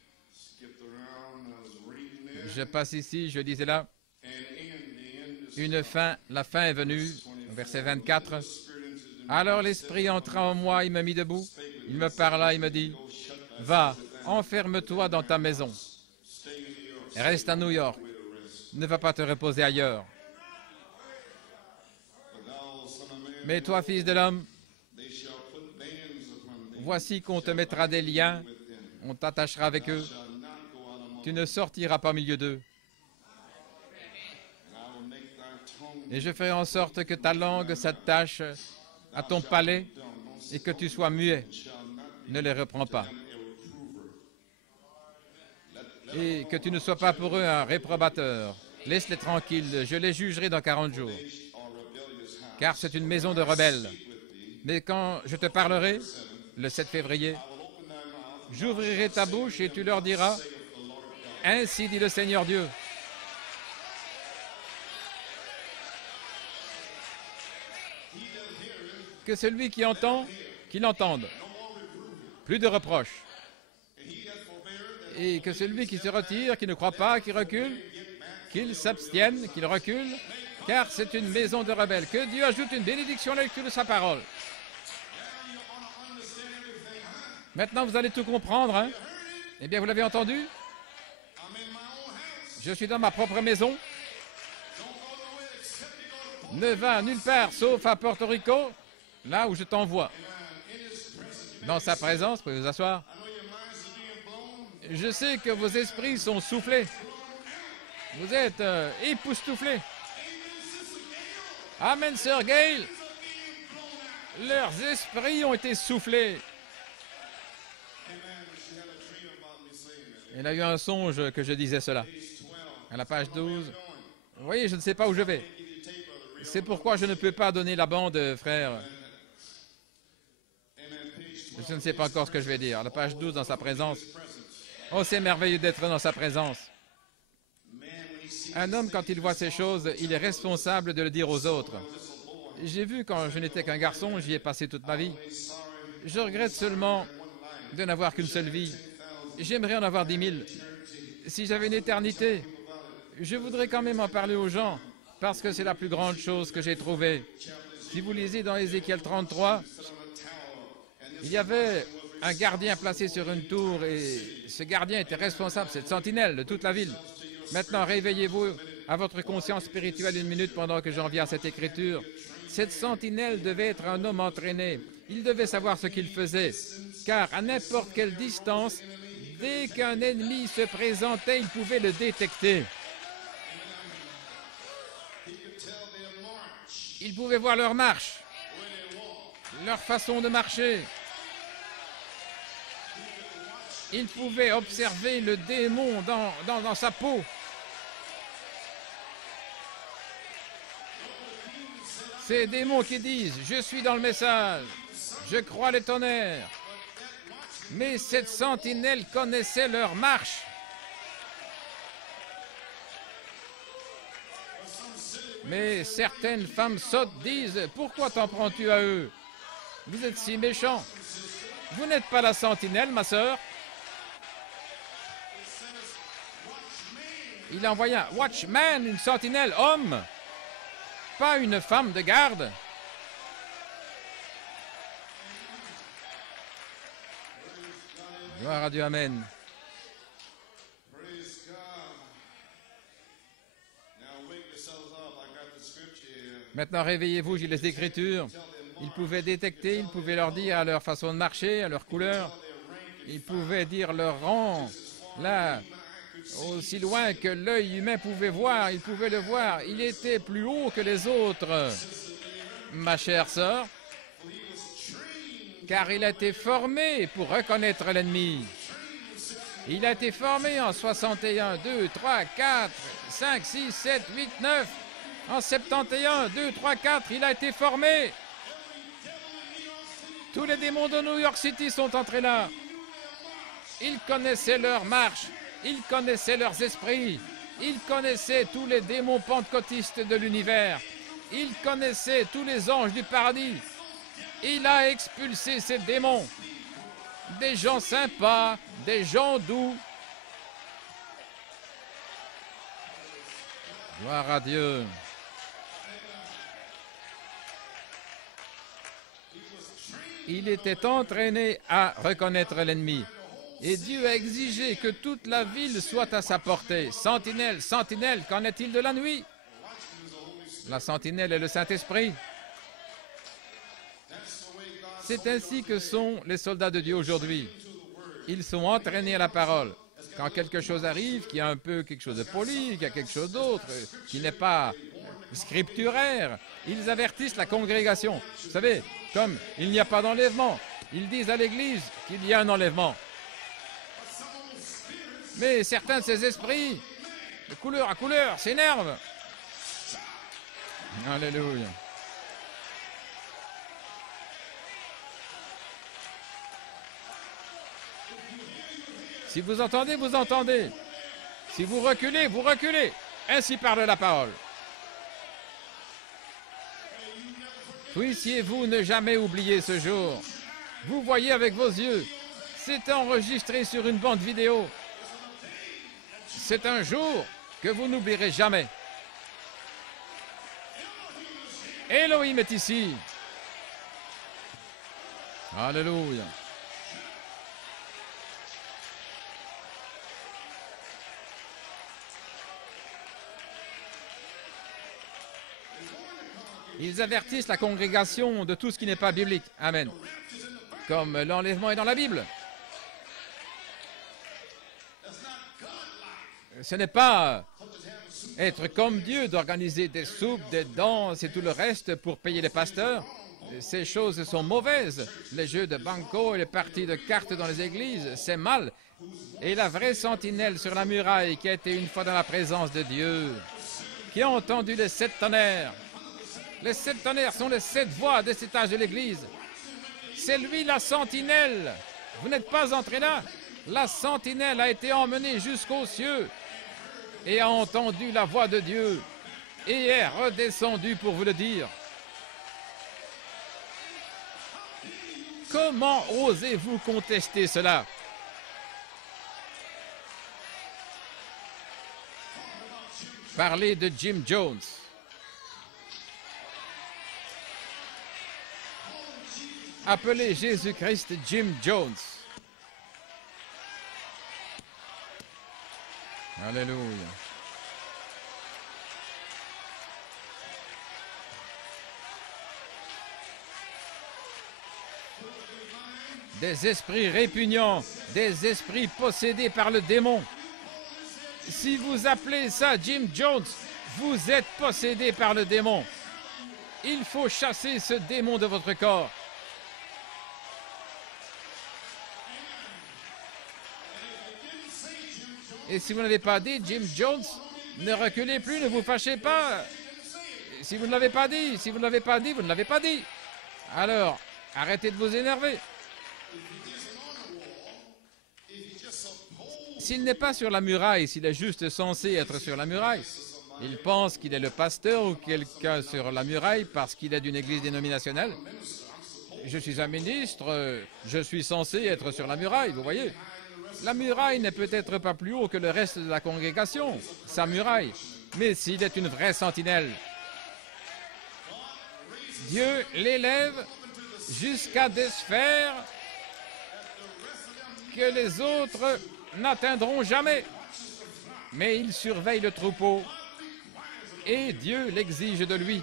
je passe ici, je disais là, la fin est venue, verset 24. Alors l'Esprit entra en moi, il me mit debout, il me parla, il me dit, va, enferme-toi dans ta maison, reste à New York, ne va pas te reposer ailleurs. Mais toi, fils de l'homme, voici qu'on te mettra des liens, on t'attachera avec eux, tu ne sortiras pas au milieu d'eux. Et je ferai en sorte que ta langue s'attache à ton palais et que tu sois muet. Ne les reprends pas. Et que tu ne sois pas pour eux un réprobateur. Laisse-les tranquilles, je les jugerai dans 40 jours. Car c'est une maison de rebelles. Mais quand je te parlerai, le 7 février, j'ouvrirai ta bouche et tu leur diras, « Ainsi dit le Seigneur Dieu. » Que celui qui entend, qu'il entende. Plus de reproches. Et que celui qui se retire, qui ne croit pas, qui recule, qu'il s'abstienne, qu'il recule, car c'est une maison de rebelles. Que Dieu ajoute une bénédiction à la lecture de sa parole. Maintenant, vous allez tout comprendre, hein? Eh bien, vous l'avez entendu? Je suis dans ma propre maison. Ne va nulle part, sauf à Porto Rico, là où je t'envoie. Dans sa présence, vous pouvez vous asseoir. Je sais que vos esprits sont soufflés. Vous êtes époustouflés. Amen, Sir Gail. Leurs esprits ont été soufflés. Il a eu un songe que je disais cela. À la page 12. Vous voyez, je ne sais pas où je vais. C'est pourquoi je ne peux pas donner la bande, frère. Je ne sais pas encore ce que je vais dire. À la page 12, dans sa présence. Oh, c'est merveilleux d'être dans sa présence. Un homme, quand il voit ces choses, il est responsable de le dire aux autres. J'ai vu quand je n'étais qu'un garçon, j'y ai passé toute ma vie. Je regrette seulement de n'avoir qu'une seule vie. J'aimerais en avoir 10 000. Si j'avais une éternité, je voudrais quand même en parler aux gens, parce que c'est la plus grande chose que j'ai trouvée. Si vous lisez dans Ézéchiel 33, il y avait un gardien placé sur une tour et ce gardien était responsable, cette sentinelle de toute la ville. Maintenant, réveillez-vous à votre conscience spirituelle une minute pendant que j'en viens à cette écriture. Cette sentinelle devait être un homme entraîné. Il devait savoir ce qu'il faisait, car à n'importe quelle distance, dès qu'un ennemi se présentait, il pouvait le détecter. Il pouvait voir leur marche, leur façon de marcher. Il pouvait observer le démon dans sa peau. Ces démons qui disent « Je suis dans le message, je crois les tonnerres ». Mais cette sentinelle connaissait leur marche. Mais certaines femmes sottes disent « Pourquoi t'en prends-tu à eux? Vous êtes si méchants. Vous n'êtes pas la sentinelle, ma sœur. » Il a envoyé un watchman, une sentinelle, homme, pas une femme de garde. Gloire à Dieu, amen. Maintenant, réveillez-vous, j'ai les Écritures. Ils pouvaient détecter, ils pouvaient leur dire à leur façon de marcher, à leur couleur. Ils pouvaient dire leur rang, là, aussi loin que l'œil humain pouvait voir, ils pouvaient le voir. Il était plus haut que les autres, ma chère sœur, car il a été formé pour reconnaître l'ennemi. Il a été formé en 61, 2, 3, 4, 5, 6, 7, 8, 9. En 71, 2, 3, 4, il a été formé. Tous les démons de New York City sont entrés là. Ils connaissaient leur marche. Ils connaissaient leurs esprits. Ils connaissaient tous les démons pentecôtistes de l'univers. Ils connaissaient tous les anges du paradis. Il a expulsé ces démons. Des gens sympas, des gens doux. Gloire à Dieu. Il était entraîné à reconnaître l'ennemi. Et Dieu a exigé que toute la ville soit à sa portée. Sentinelle, sentinelle, qu'en est-il de la nuit? La sentinelle est le Saint-Esprit. C'est ainsi que sont les soldats de Dieu aujourd'hui. Ils sont entraînés à la parole. Quand quelque chose arrive, qu'il y a un peu quelque chose de poli, qu'il y a quelque chose d'autre, qui n'est pas scripturaire, ils avertissent la congrégation. Vous savez, comme il n'y a pas d'enlèvement, ils disent à l'Église qu'il y a un enlèvement. Mais certains de ces esprits, de couleur à couleur, s'énervent. Alléluia. Si vous entendez, vous entendez. Si vous reculez, vous reculez. Ainsi parle la parole. Puissiez-vous ne jamais oublier ce jour. Vous voyez avec vos yeux. C'est enregistré sur une bande vidéo. C'est un jour que vous n'oublierez jamais. Elohim est ici. Alléluia. Ils avertissent la congrégation de tout ce qui n'est pas biblique. Amen. Comme l'enlèvement est dans la Bible. Ce n'est pas être comme Dieu, d'organiser des soupes, des danses et tout le reste pour payer les pasteurs. Ces choses sont mauvaises. Les jeux de banco et les parties de cartes dans les églises, c'est mal. Et la vraie sentinelle sur la muraille qui a été une fois dans la présence de Dieu, qui a entendu les 7 tonnerres. Les 7 tonnerres sont les 7 voix des étages de l'église. C'est lui la sentinelle. Vous n'êtes pas entré là. La sentinelle a été emmenée jusqu'aux cieux. et a entendu la voix de Dieu et est redescendu pour vous le dire. Comment osez-vous contester cela? Parlez de Jim Jones. Appelez Jésus-Christ Jim Jones. Alléluia. Des esprits répugnants, des esprits possédés par le démon. Si vous appelez ça Jim Jones, vous êtes possédé par le démon. Il faut chasser ce démon de votre corps. Et si vous n'avez pas dit Jim Jones, ne reculez plus, ne vous fâchez pas. Si vous ne l'avez pas dit, si vous ne l'avez pas dit, vous ne l'avez pas dit. Alors, arrêtez de vous énerver. S'il n'est pas sur la muraille, s'il est juste censé être sur la muraille, il pense qu'il est le pasteur ou quelqu'un sur la muraille parce qu'il est d'une église dénominationnelle. Je suis un ministre, je suis censé être sur la muraille, vous voyez. La muraille n'est peut-être pas plus haut que le reste de la congrégation, sa muraille, mais s'il est une vraie sentinelle, Dieu l'élève jusqu'à des sphères que les autres n'atteindront jamais. Mais il surveille le troupeau et Dieu l'exige de lui.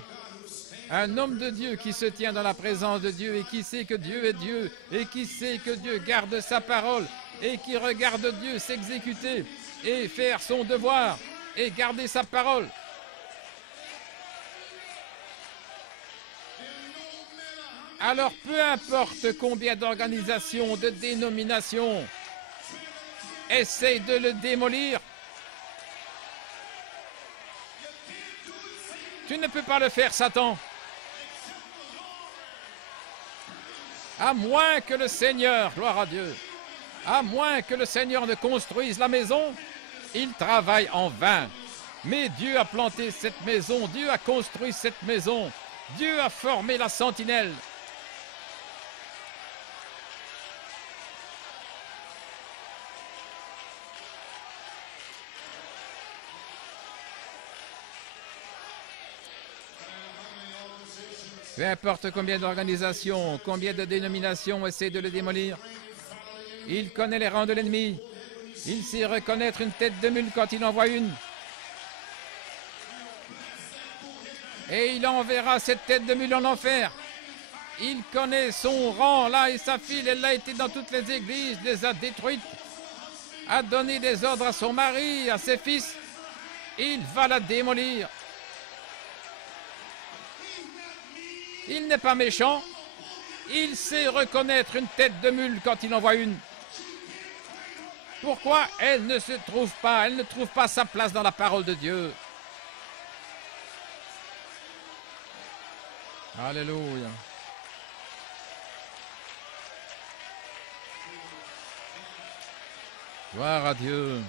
Un homme de Dieu qui se tient dans la présence de Dieu et qui sait que Dieu est Dieu et qui sait que Dieu garde sa parole et qui regarde Dieu s'exécuter et faire son devoir et garder sa parole. Alors peu importe combien d'organisations, de dénominations essayent de le démolir, tu ne peux pas le faire, Satan. À moins que le Seigneur, gloire à Dieu, à moins que le Seigneur ne construise la maison, il travaille en vain. Mais Dieu a planté cette maison, Dieu a construit cette maison, Dieu a formé la sentinelle. Peu importe combien d'organisations, combien de dénominations essaient de le démolir, il connaît les rangs de l'ennemi. Il sait reconnaître une tête de mule quand il en voit une. Et il enverra cette tête de mule en enfer. Il connaît son rang là et sa fille, elle a été dans toutes les églises, les a détruites, a donné des ordres à son mari, à ses fils. Il va la démolir. Il n'est pas méchant. Il sait reconnaître une tête de mule quand il en voit une. Pourquoi elle ne se trouve pas, elle ne trouve pas sa place dans la parole de Dieu? Alléluia. Gloire à Dieu.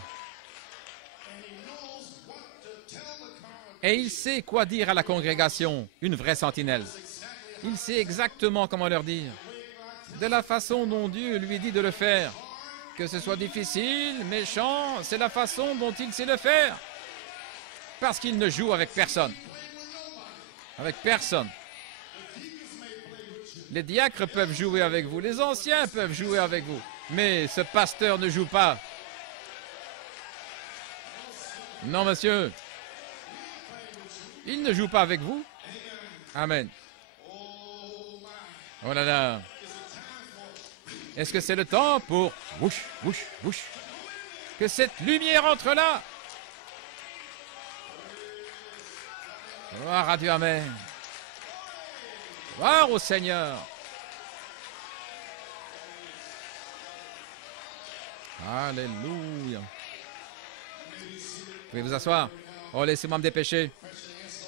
Et il sait quoi dire à la congrégation, une vraie sentinelle. Il sait exactement comment leur dire, de la façon dont Dieu lui dit de le faire. Que ce soit difficile, méchant, c'est la façon dont il sait le faire. Parce qu'il ne joue avec personne. Avec personne. Les diacres peuvent jouer avec vous, les anciens peuvent jouer avec vous, mais ce pasteur ne joue pas. Non, monsieur. Il ne joue pas avec vous. Amen. Oh là là. Est-ce que c'est le temps pour... Wouch, wouch, wouch. Que cette lumière entre là. Gloire à Dieu, amen. Gloire au Seigneur. Alléluia. Vous pouvez vous asseoir. Oh, laissez-moi me dépêcher.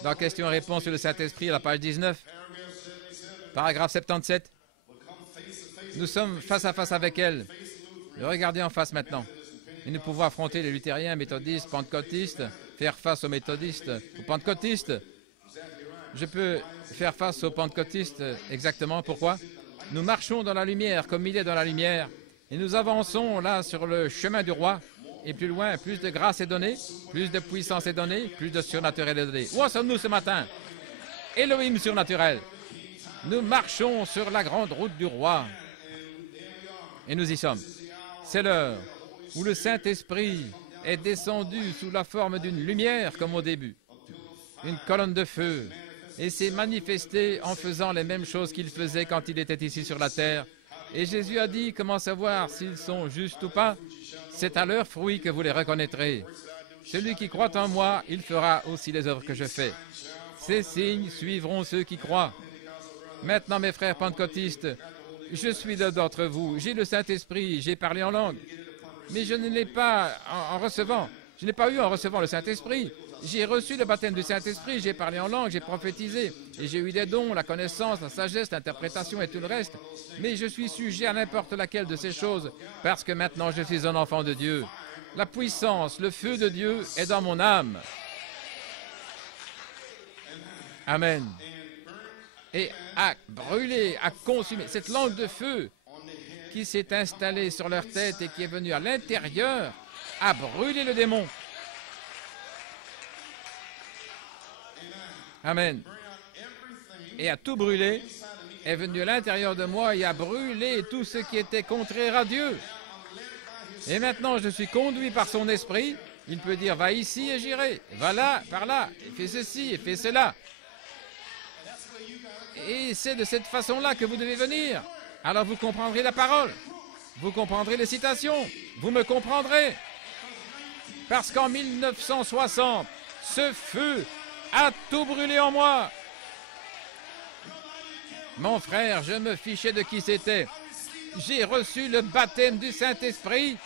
Dans Questions-réponses sur le Saint-Esprit, à la page 19, paragraphe 77. Nous sommes face à face avec elle. Le regardez en face maintenant. Et nous pouvons affronter les luthériens, méthodistes, pentecôtistes, faire face aux méthodistes, aux pentecôtistes. Je peux faire face aux pentecôtistes exactement. Pourquoi? Nous marchons dans la lumière comme il est dans la lumière. Et nous avançons là sur le chemin du roi. Et plus loin, plus de grâce est donnée, plus de puissance est donnée, plus de surnaturel est donné. Où en sommes-nous ce matin? Elohim surnaturel. Nous marchons sur la grande route du roi. Et nous y sommes. C'est l'heure où le Saint-Esprit est descendu sous la forme d'une lumière comme au début. Une colonne de feu. Et s'est manifesté en faisant les mêmes choses qu'il faisait quand il était ici sur la terre. Et Jésus a dit, comment savoir s'ils sont justes ou pas? C'est à leurs fruits que vous les reconnaîtrez. Celui qui croit en moi, il fera aussi les œuvres que je fais. Ces signes suivront ceux qui croient. Maintenant, mes frères pentecôtistes, je suis l'un d'entre vous. J'ai le Saint-Esprit, j'ai parlé en langue. Mais je ne l'ai pas en recevant. Je n'ai pas eu en recevant le Saint-Esprit. J'ai reçu le baptême du Saint-Esprit, j'ai parlé en langue, j'ai prophétisé. Et j'ai eu des dons, la connaissance, la sagesse, l'interprétation et tout le reste. Mais je suis sujet à n'importe laquelle de ces choses parce que maintenant je suis un enfant de Dieu. La puissance, le feu de Dieu est dans mon âme. Amen. Et à brûler, à consumer. Cette langue de feu qui s'est installée sur leur tête et qui est venue à l'intérieur a brûlé le démon. Amen. Et a tout brûlé, est venu à l'intérieur de moi et a brûlé tout ce qui était contraire à Dieu. Et maintenant, je suis conduit par son esprit. Il peut dire, va ici et j'irai. Va là, par là, et fais ceci et fais cela. Et c'est de cette façon-là que vous devez venir. Alors vous comprendrez la parole. Vous comprendrez les citations. Vous me comprendrez. Parce qu'en 1960, ce feu a tout brûlé en moi. Mon frère, je me fichais de qui c'était. J'ai reçu le baptême du Saint-Esprit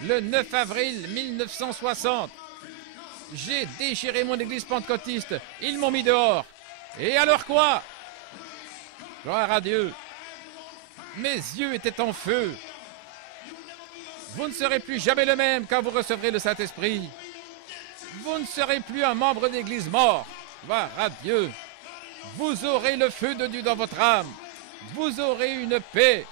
le 9 avril 1960. J'ai déchiré mon église pentecôtiste. Ils m'ont mis dehors. Et alors quoi? Gloire à Dieu. Mes yeux étaient en feu. Vous ne serez plus jamais le même quand vous recevrez le Saint-Esprit. Vous ne serez plus un membre d'église mort. Gloire à Dieu. Vous aurez le feu de Dieu dans votre âme. Vous aurez une paix.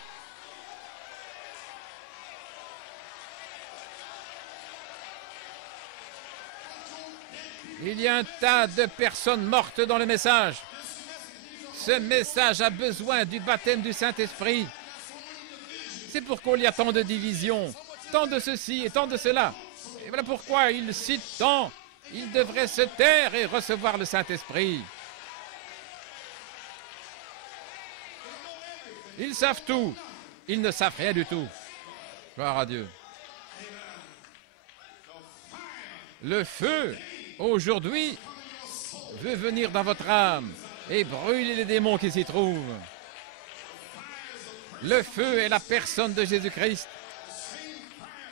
Il y a un tas de personnes mortes dans le message. Ce message a besoin du baptême du Saint-Esprit. C'est pourquoi il y a tant de divisions, tant de ceci et tant de cela. Et voilà pourquoi il cite tant. Il devrait se taire et recevoir le Saint-Esprit. Ils savent tout. Ils ne savent rien du tout. Gloire à Dieu. Le feu, aujourd'hui, veut venir dans votre âme et brûler les démons qui s'y trouvent. Le feu est la personne de Jésus-Christ.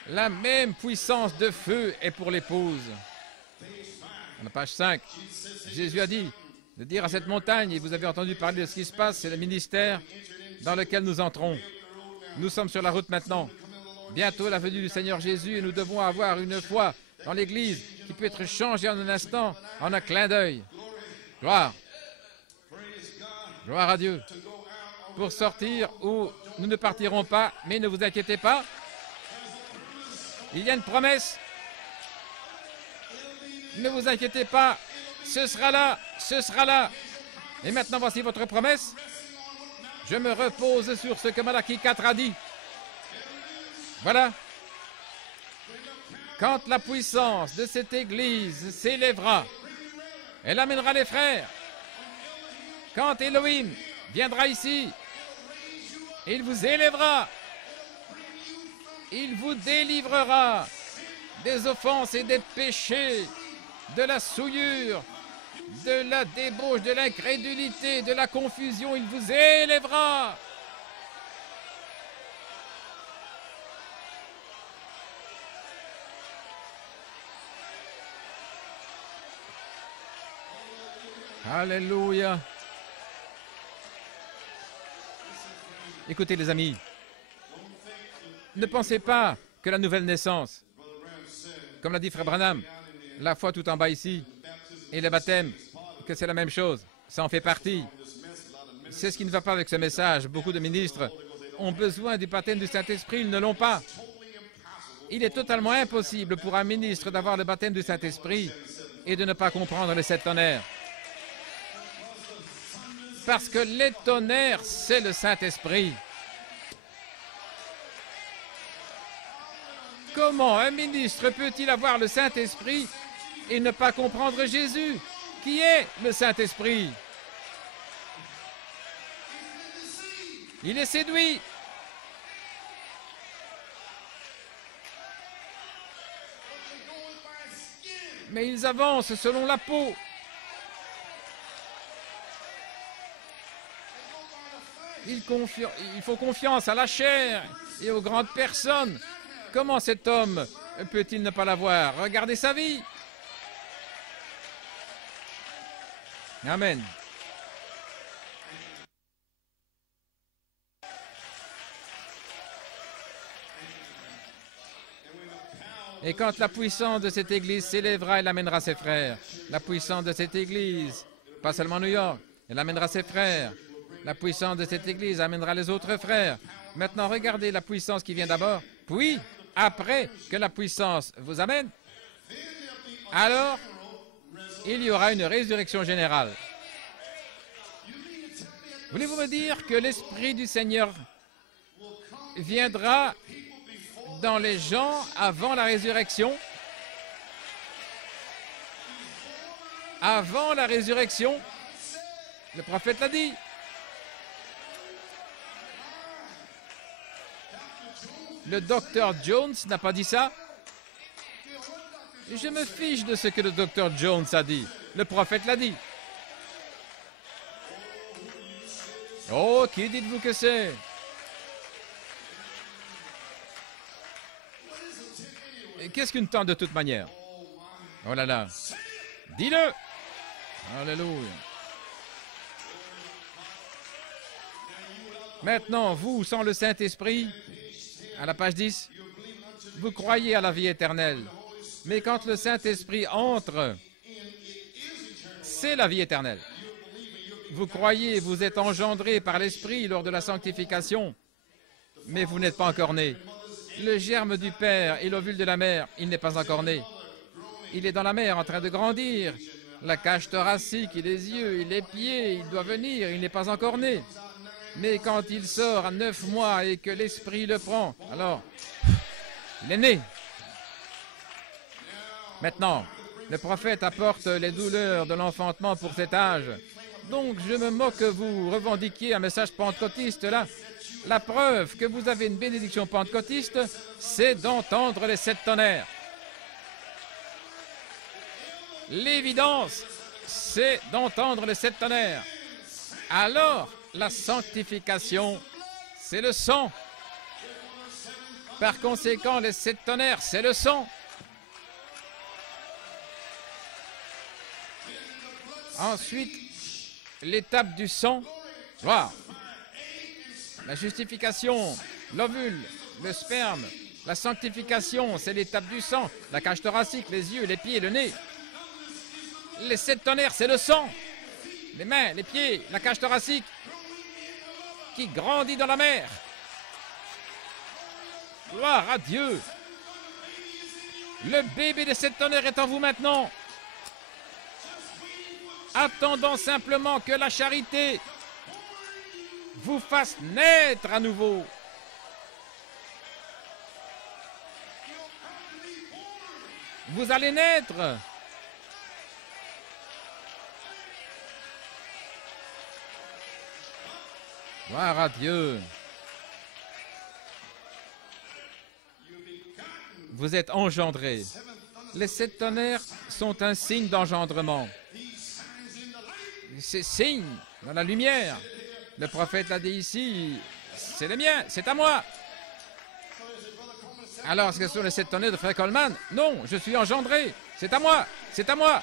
La même puissance de feu est pour l'épouse. À la page 5, Jésus a dit de dire à cette montagne, et vous avez entendu parler de ce qui se passe, c'est le ministère dans lequel nous entrons. Nous sommes sur la route maintenant. Bientôt la venue du Seigneur Jésus et nous devons avoir une foi dans l'Église qui peut être changée en un instant, en un clin d'œil. Gloire. Gloire à Dieu. Pour sortir où nous ne partirons pas, mais ne vous inquiétez pas. Il y a une promesse. Ne vous inquiétez pas. Ce sera là. Ce sera là. Et maintenant, voici votre promesse. Je me repose sur ce que Malachie 4 a dit. Voilà. Quand la puissance de cette Église s'élèvera, elle amènera les frères. Quand Elohim viendra ici, il vous élèvera. Il vous délivrera des offenses et des péchés, de la souillure, de la débauche, de l'incrédulité, de la confusion. Il vous élèvera. Alléluia. Écoutez les amis, ne pensez pas que la nouvelle naissance. Comme l'a dit Frère Branham, la foi tout en bas ici et le baptême, que c'est la même chose. Ça en fait partie. C'est ce qui ne va pas avec ce message. Beaucoup de ministres ont besoin du baptême du Saint-Esprit, ils ne l'ont pas. Il est totalement impossible pour un ministre d'avoir le baptême du Saint-Esprit et de ne pas comprendre les 7 tonnerres. Parce que les tonnerres, c'est le Saint-Esprit. Comment un ministre peut-il avoir le Saint-Esprit et ne pas comprendre Jésus, qui est le Saint-Esprit? Il est séduit. Mais ils avancent selon la peau. Il faut confiance à la chair et aux grandes personnes. Comment cet homme peut-il ne pas l'avoir? Regardez sa vie. Amen. Et quand la puissance de cette Église s'élèvera, elle amènera ses frères. La puissance de cette Église, pas seulement New York, elle amènera ses frères. La puissance de cette Église amènera les autres frères. Maintenant, regardez la puissance qui vient d'abord. Puis, après que la puissance vous amène, alors, il y aura une résurrection générale. Voulez-vous me dire que l'Esprit du Seigneur viendra dans les gens avant la résurrection? Avant la résurrection, le prophète l'a dit. Le docteur Jones n'a pas dit ça. Je me fiche de ce que le docteur Jones a dit. Le prophète l'a dit. Oh, qui dites-vous que c'est? Qu'est-ce qu'une tente de toute manière? Oh là là. Dis-le! Alléluia. Maintenant, vous, sans le Saint-Esprit, à la page 10, vous croyez à la vie éternelle. Mais quand le Saint-Esprit entre, c'est la vie éternelle. Vous croyez, vous êtes engendré par l'Esprit lors de la sanctification, mais vous n'êtes pas encore né. Le germe du Père et l'ovule de la mère, il n'est pas encore né. Il est dans la mer en train de grandir. La cage thoracique et les yeux et les pieds, il doit venir, il n'est pas encore né. Mais quand il sort à 9 mois et que l'Esprit le prend, alors, il est né. Maintenant, le prophète apporte les douleurs de l'enfantement pour cet âge. Donc, je me moque que vous revendiquiez un message pentecôtiste là. La preuve que vous avez une bénédiction pentecôtiste, c'est d'entendre les 7 tonnerres. L'évidence, c'est d'entendre les 7 tonnerres. Alors, la sanctification, c'est le sang. Par conséquent, les 7 tonnerres, c'est le sang. Ensuite, l'étape du sang, gloire. La justification, l'ovule, le sperme, la sanctification, c'est l'étape du sang, la cage thoracique, les yeux, les pieds, le nez. Les 7 tonnerres, c'est le sang. Les mains, les pieds, la cage thoracique qui grandit dans la mer. Gloire à Dieu. Le bébé des 7 tonnerres est en vous maintenant. Attendant simplement que la charité vous fasse naître à nouveau. Vous allez naître. Gloire à Dieu. Vous êtes engendrés. Les 7 tonnerres sont un signe d'engendrement. Ces signes dans la lumière. Le prophète l'a dit ici, c'est le mien, c'est à moi. Alors, est-ce que ce sont les 7 tonnerres de Frère Coleman? Non, je suis engendré. C'est à moi, c'est à moi,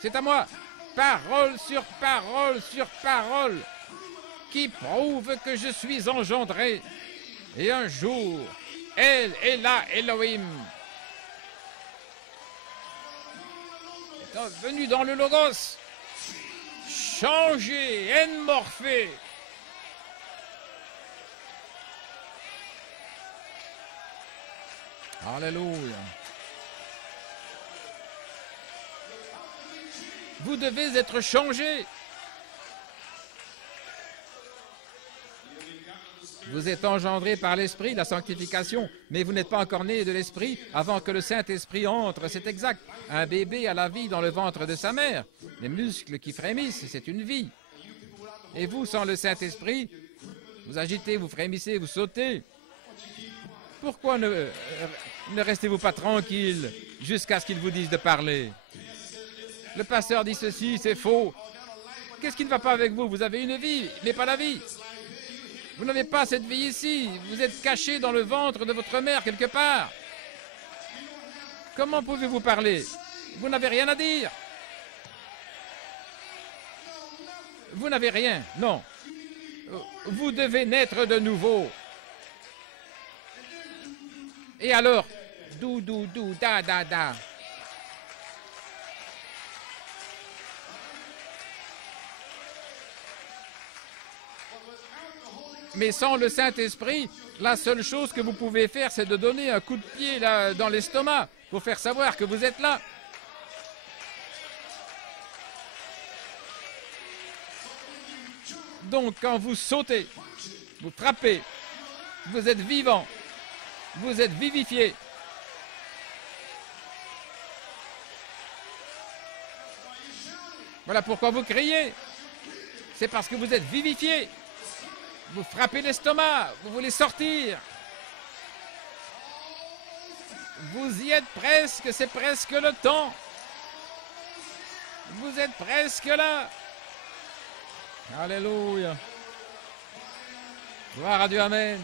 c'est à moi. Parole sur parole sur parole qui prouve que je suis engendré. Et un jour, El Ela Elohim est venu dans le Logos, changé, enmorphé. Alléluia. Vous devez être changé. Vous êtes engendré par l'Esprit, la sanctification, mais vous n'êtes pas encore né de l'Esprit avant que le Saint-Esprit entre, c'est exact. Un bébé a la vie dans le ventre de sa mère. Les muscles qui frémissent, c'est une vie. Et vous, sans le Saint-Esprit, vous agitez, vous frémissez, vous sautez. Pourquoi ne restez-vous pas tranquille jusqu'à ce qu'il vous dise de parler? Le pasteur dit ceci, c'est faux. Qu'est-ce qui ne va pas avec vous? Vous avez une vie, mais pas la vie. Vous n'avez pas cette vie ici. Vous êtes caché dans le ventre de votre mère quelque part. Comment pouvez-vous parler? Vous n'avez rien à dire. Vous n'avez rien, non. Vous devez naître de nouveau. Et alors, dou, dou, dou, da, da, da. Mais sans le Saint-Esprit, la seule chose que vous pouvez faire, c'est de donner un coup de pied là, dans l'estomac pour faire savoir que vous êtes là. Donc, quand vous sautez, vous frappez, vous êtes vivant, vous êtes vivifié. Voilà pourquoi vous criez. C'est parce que vous êtes vivifié. Vous frappez l'estomac, vous voulez sortir. Vous y êtes presque, c'est presque le temps. Vous êtes presque là. Alléluia. Gloire à Dieu, amen.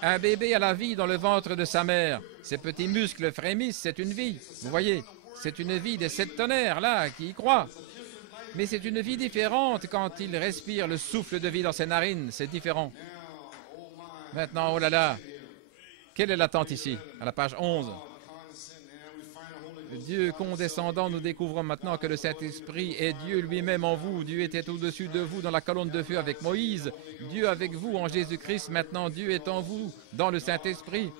Un bébé a la vie dans le ventre de sa mère. Ses petits muscles frémissent, c'est une vie. Vous voyez, c'est une vie des 7 tonnerres, là, qui y croient. Mais c'est une vie différente quand il respire le souffle de vie dans ses narines. C'est différent. Maintenant, oh là là, quelle est l'attente ici, à la page 11? Dieu condescendant, nous découvrons maintenant que le Saint-Esprit est Dieu lui-même en vous. Dieu était au-dessus de vous dans la colonne de feu avec Moïse. Dieu avec vous en Jésus-Christ. Maintenant, Dieu est en vous dans le Saint-Esprit.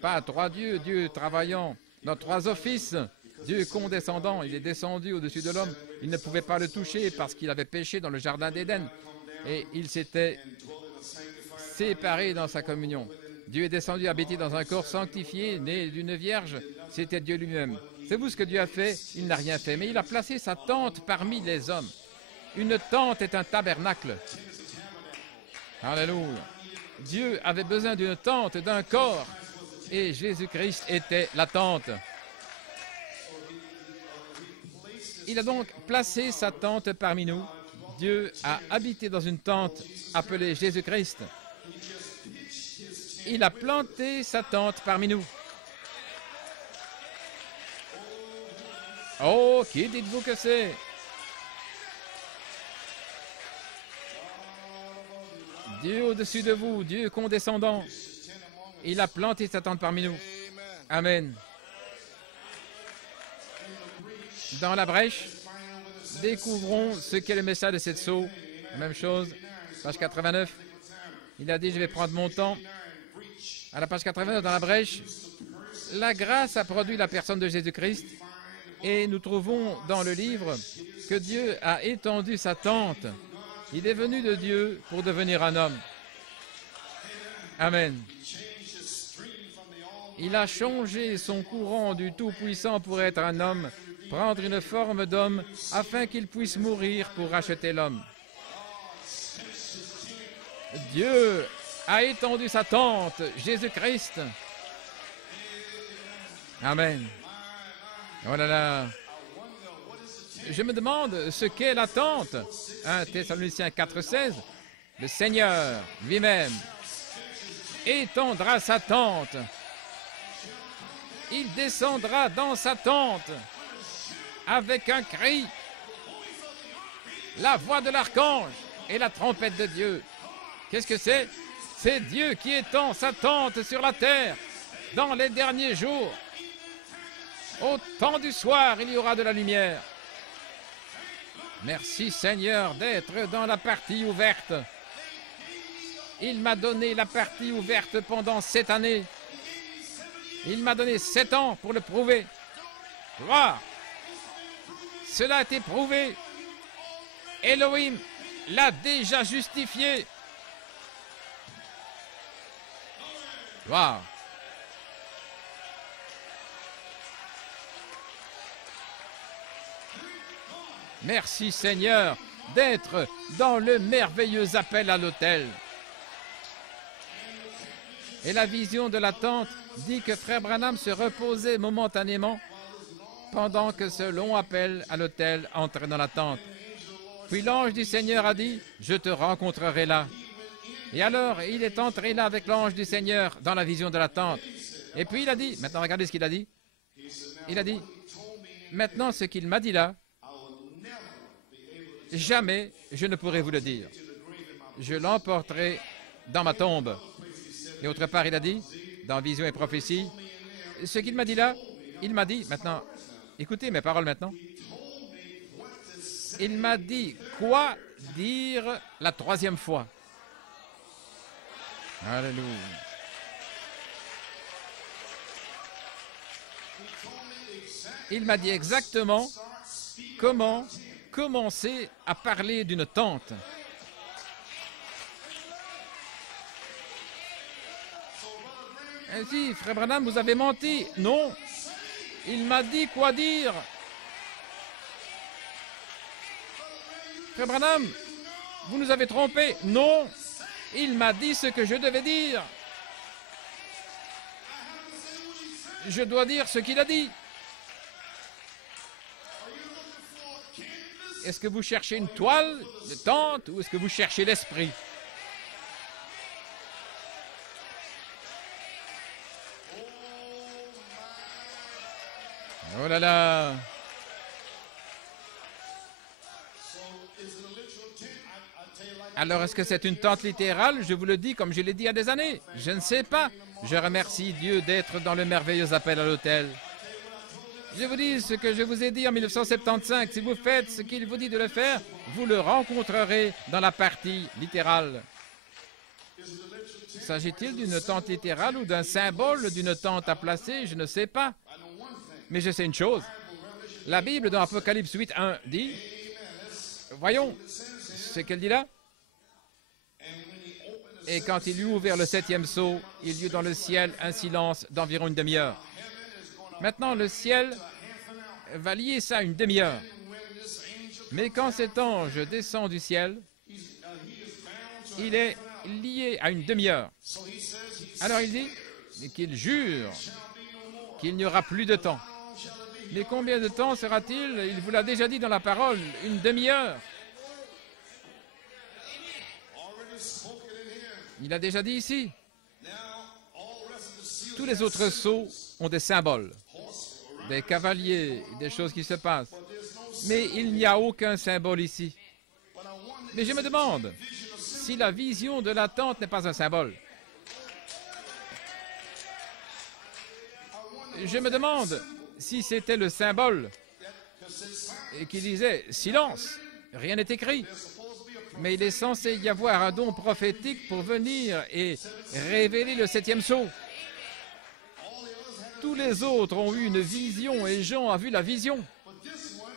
Pas 3 dieux, Dieu travaillant dans 3 offices. Dieu condescendant, il est descendu au-dessus de l'homme. Il ne pouvait pas le toucher parce qu'il avait péché dans le jardin d'Éden. Et il s'était séparé dans sa communion. Dieu est descendu habiter dans un corps sanctifié, né d'une vierge. C'était Dieu lui-même. Savez-vous ce que Dieu a fait? Il n'a rien fait, mais il a placé sa tente parmi les hommes. Une tente est un tabernacle. Alléluia. Dieu avait besoin d'une tente, d'un corps, et Jésus-Christ était la tente. Il a donc placé sa tente parmi nous. Dieu a habité dans une tente appelée Jésus-Christ. Il a planté sa tente parmi nous. Oh, qui dites-vous que c'est? Dieu au-dessus de vous, Dieu condescendant. Il a planté sa tente parmi nous. Amen. Dans la brèche, découvrons ce qu'est le message de cette sceau. La même chose, page 89. Il a dit, je vais prendre mon temps. À la page 89, dans la brèche, la grâce a produit la personne de Jésus-Christ. Et nous trouvons dans le livre que Dieu a étendu sa tente. Il est venu de Dieu pour devenir un homme. Amen. Il a changé son courant du Tout-Puissant pour être un homme, prendre une forme d'homme, afin qu'il puisse mourir pour racheter l'homme. Dieu a étendu sa tente, Jésus-Christ. Amen. Oh là là. Je me demande ce qu'est la tente. 1 Thessaloniciens 4,16. Le Seigneur lui-même étendra sa tente. Il descendra dans sa tente avec un cri, la voix de l'archange, et la trompette de Dieu. Qu'est-ce que c'est? C'est Dieu qui étend sa tente sur la terre dans les derniers jours. Au temps du soir, il y aura de la lumière. Merci Seigneur d'être dans la partie ouverte. Il m'a donné la partie ouverte pendant 7 années. Il m'a donné 7 ans pour le prouver. Gloire! Cela a été prouvé. Elohim l'a déjà justifié. Gloire! Merci Seigneur d'être dans le merveilleux appel à l'autel. Et la vision de la tente dit que Frère Branham se reposait momentanément pendant que ce long appel à l'autel entrait dans la tente. Puis l'ange du Seigneur a dit, « Je te rencontrerai là. » Et alors, il est entré là avec l'ange du Seigneur dans la vision de la tente. Et puis il a dit, maintenant regardez ce qu'il a dit. Il a dit, maintenant ce qu'il m'a dit là, jamais je ne pourrai vous le dire. Je l'emporterai dans ma tombe. Et autre part, il a dit, dans Vision et Prophétie, ce qu'il m'a dit là, il m'a dit, maintenant, écoutez mes paroles maintenant, il m'a dit quoi dire la 3e fois. Alléluia. Il m'a dit exactement comment commencer à parler d'une tente. Ainsi, Frère Branham, vous avez menti. Non, il m'a dit quoi dire. Frère Branham, vous nous avez trompés. Non, il m'a dit ce que je devais dire. Je dois dire ce qu'il a dit. Est-ce que vous cherchez une toile de tente ou est-ce que vous cherchez l'esprit? Oh là là! Alors, est-ce que c'est une tente littérale? Je vous le dis comme je l'ai dit il y a des années. Je ne sais pas. Je remercie Dieu d'être dans le merveilleux appel à l'autel. Je vous dis ce que je vous ai dit en 1975. Si vous faites ce qu'il vous dit de le faire, vous le rencontrerez dans la partie littérale. S'agit-il d'une tente littérale ou d'un symbole d'une tente à placer? Je ne sais pas. Mais je sais une chose. La Bible dans Apocalypse 8.1 dit, voyons ce qu'elle dit là. Et quand il eut ouvert le 7e sceau, il y eut dans le ciel un silence d'environ une demi-heure. Maintenant, le ciel va lier ça à une demi-heure. Mais quand cet ange descend du ciel, il est lié à une demi-heure. Alors il dit qu'il jure qu'il n'y aura plus de temps. Mais combien de temps sera-t-il? Il vous l'a déjà dit dans la parole, une demi-heure. Il a déjà dit ici. Tous les autres sceaux ont des symboles, des cavaliers, des choses qui se passent. Mais il n'y a aucun symbole ici. Mais je me demande si la vision de la tente n'est pas un symbole. Je me demande si c'était le symbole et qui disait « silence », rien n'est écrit. Mais il est censé y avoir un don prophétique pour venir et révéler le 7e sceau. Tous les autres ont eu une vision et Jean a vu la vision.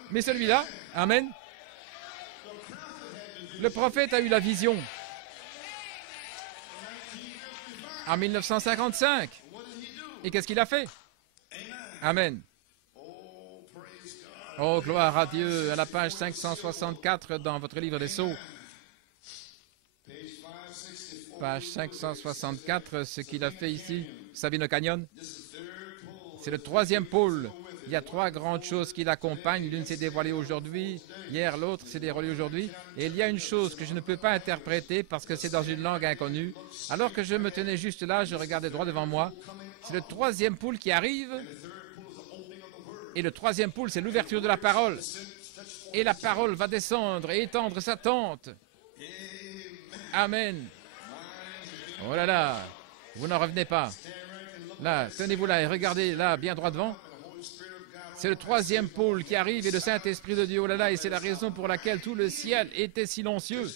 Mais celui-là, amen, le prophète a eu la vision en 1955. Et qu'est-ce qu'il a fait? Amen. Oh, gloire à Dieu, à la page 564 dans votre livre des Sceaux. Page 564, ce qu'il a fait ici, Sabino Canyon. C'est le 3e pôle. Il y a 3 grandes choses qui l'accompagnent. L'une s'est dévoilée aujourd'hui, hier l'autre s'est dévoilée aujourd'hui. Et il y a une chose que je ne peux pas interpréter parce que c'est dans une langue inconnue. Alors que je me tenais juste là, je regardais droit devant moi. C'est le 3e pôle qui arrive. Et le 3e pôle, c'est l'ouverture de la parole. Et la parole va descendre et étendre sa tente. Amen. Oh là là, vous n'en revenez pas. Là, tenez-vous là et regardez là, bien droit devant. C'est le troisième pôle qui arrive et le Saint-Esprit de Dieu. Oh là là, et c'est la raison pour laquelle tout le ciel était silencieux.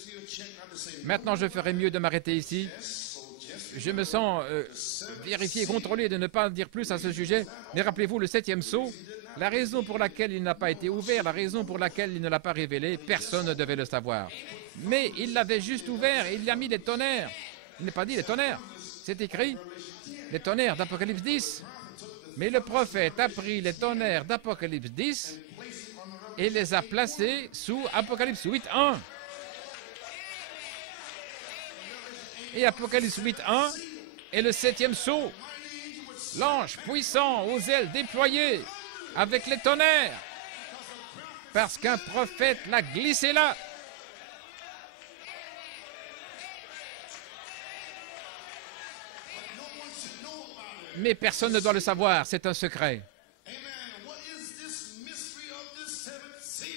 Maintenant, je ferais mieux de m'arrêter ici. Je me sens vérifié, contrôlé de ne pas dire plus à ce sujet. Mais rappelez-vous, le septième sceau, la raison pour laquelle il n'a pas été ouvert, la raison pour laquelle il ne l'a pas révélé, personne ne devait le savoir. Mais il l'avait juste ouvert et il y a mis des tonnerres. Il n'est pas dit les tonnerres, c'est écrit les tonnerres d'Apocalypse 10. Mais le prophète a pris les tonnerres d'Apocalypse 10 et les a placés sous Apocalypse 8.1. Et Apocalypse 8.1 est le septième sceau. L'ange puissant aux ailes déployées avec les tonnerres. Parce qu'un prophète l'a glissé là. Mais personne ne doit le savoir, c'est un secret.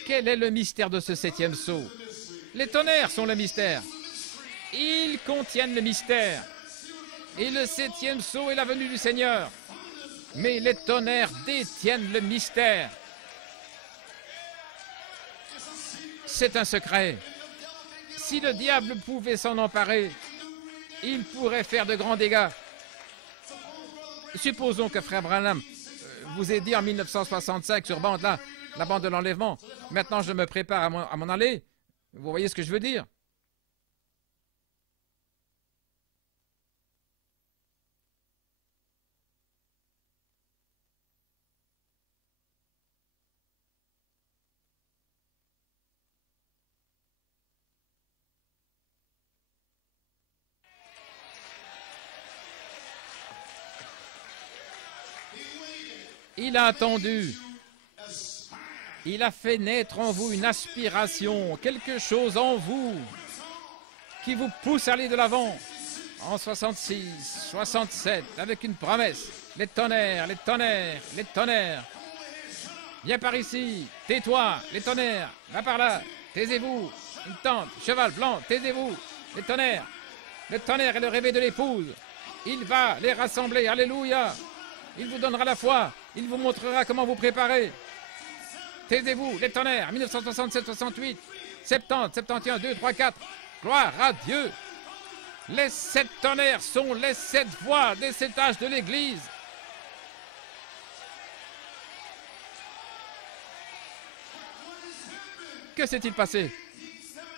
Quel est le mystère de ce septième sceau? Les tonnerres sont le mystère. Ils contiennent le mystère. Et le septième sceau est la venue du Seigneur. Mais les tonnerres détiennent le mystère. C'est un secret. Si le diable pouvait s'en emparer, il pourrait faire de grands dégâts. Supposons que Frère Branham vous ait dit en 1965 sur bande, là, la bande de l'enlèvement. Maintenant, je me prépare à m'en aller. Vous voyez ce que je veux dire? Il a attendu. Il a fait naître en vous une aspiration, quelque chose en vous qui vous pousse à aller de l'avant. En 66, 67, avec une promesse. Les tonnerres, les tonnerres, les tonnerres. Viens par ici, tais-toi, les tonnerres, va par là, taisez-vous. Une tente, cheval blanc, taisez-vous, les tonnerres. Le tonnerre est le réveil de l'épouse. Il va les rassembler, alléluia. Il vous donnera la foi. Il vous montrera comment vous préparer. Taisez-vous, les tonnerres, 1967, 68, 70, 71, 2, 3, 4. Gloire à Dieu. Les 7 tonnerres sont les 7 voix des 7 âges de l'Église. Que s'est-il passé?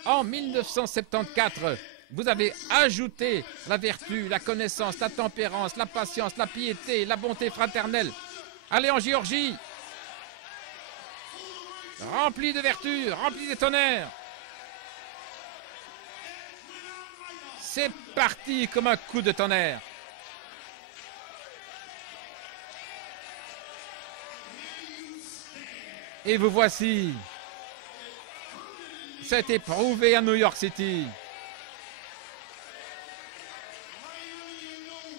En 1974, vous avez ajouté la vertu, la connaissance, la tempérance, la patience, la piété, la bonté fraternelle. Allez en Géorgie, rempli de vertu, rempli des tonnerres. C'est parti comme un coup de tonnerre. Et vous voici. Ça a été prouvé à New York City.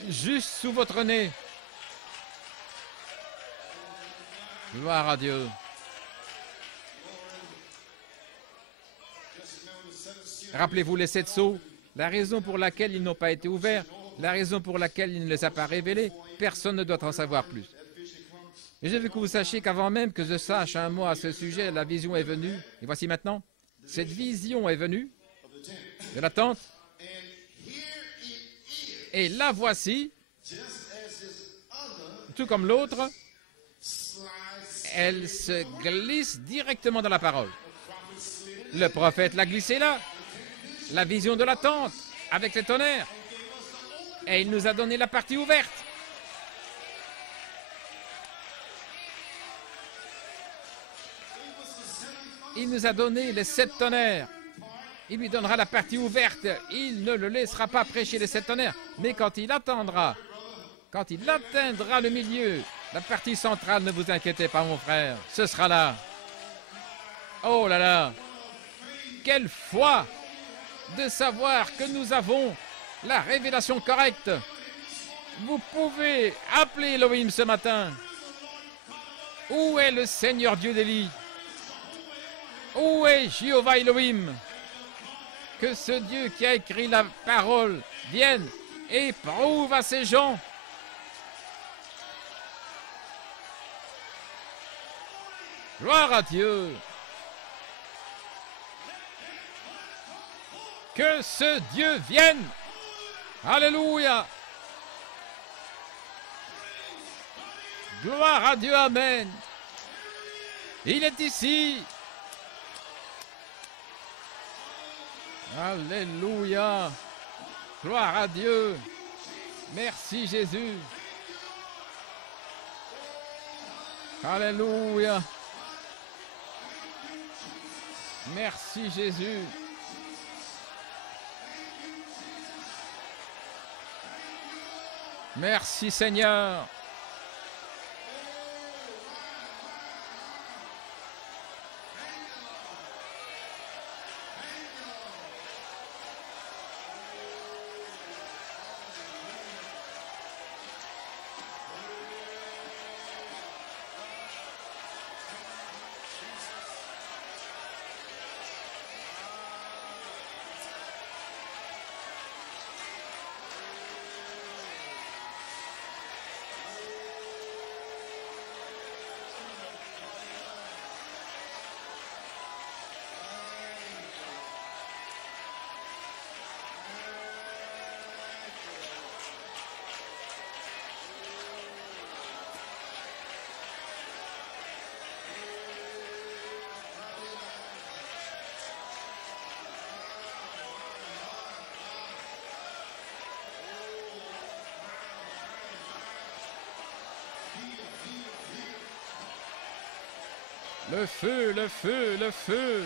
Juste sous votre nez. Gloire à Dieu. Rappelez-vous les 7 sceaux, la raison pour laquelle ils n'ont pas été ouverts, la raison pour laquelle il ne les a pas révélés, personne ne doit en savoir plus. Et je veux que vous sachiez qu'avant même que je sache un mot à ce sujet, la vision est venue. Et voici maintenant, cette vision est venue de la tente. Et la voici, tout comme l'autre, elle se glisse directement dans la parole. Le prophète l'a glissé là, la vision de la tente, avec les tonnerres. Et il nous a donné la partie ouverte. Il nous a donné les 7 tonnerres. Il lui donnera la partie ouverte. Il ne le laissera pas prêcher les 7 tonnerres. Mais quand il attendra, quand il atteindra le milieu, la partie centrale, ne vous inquiétez pas, mon frère, ce sera là. Oh là là! Quelle foi de savoir que nous avons la révélation correcte. Vous pouvez appeler Elohim ce matin. Où est le Seigneur Dieu d'Élie? Où est Jéhovah Elohim? Que ce Dieu qui a écrit la parole vienne et prouve à ces gens gloire à Dieu. Que ce Dieu vienne. Alléluia. Gloire à Dieu, amen. Il est ici. Alléluia. Gloire à Dieu. Merci Jésus. Alléluia. Merci Jésus. Merci Seigneur. Le feu, le feu, le feu.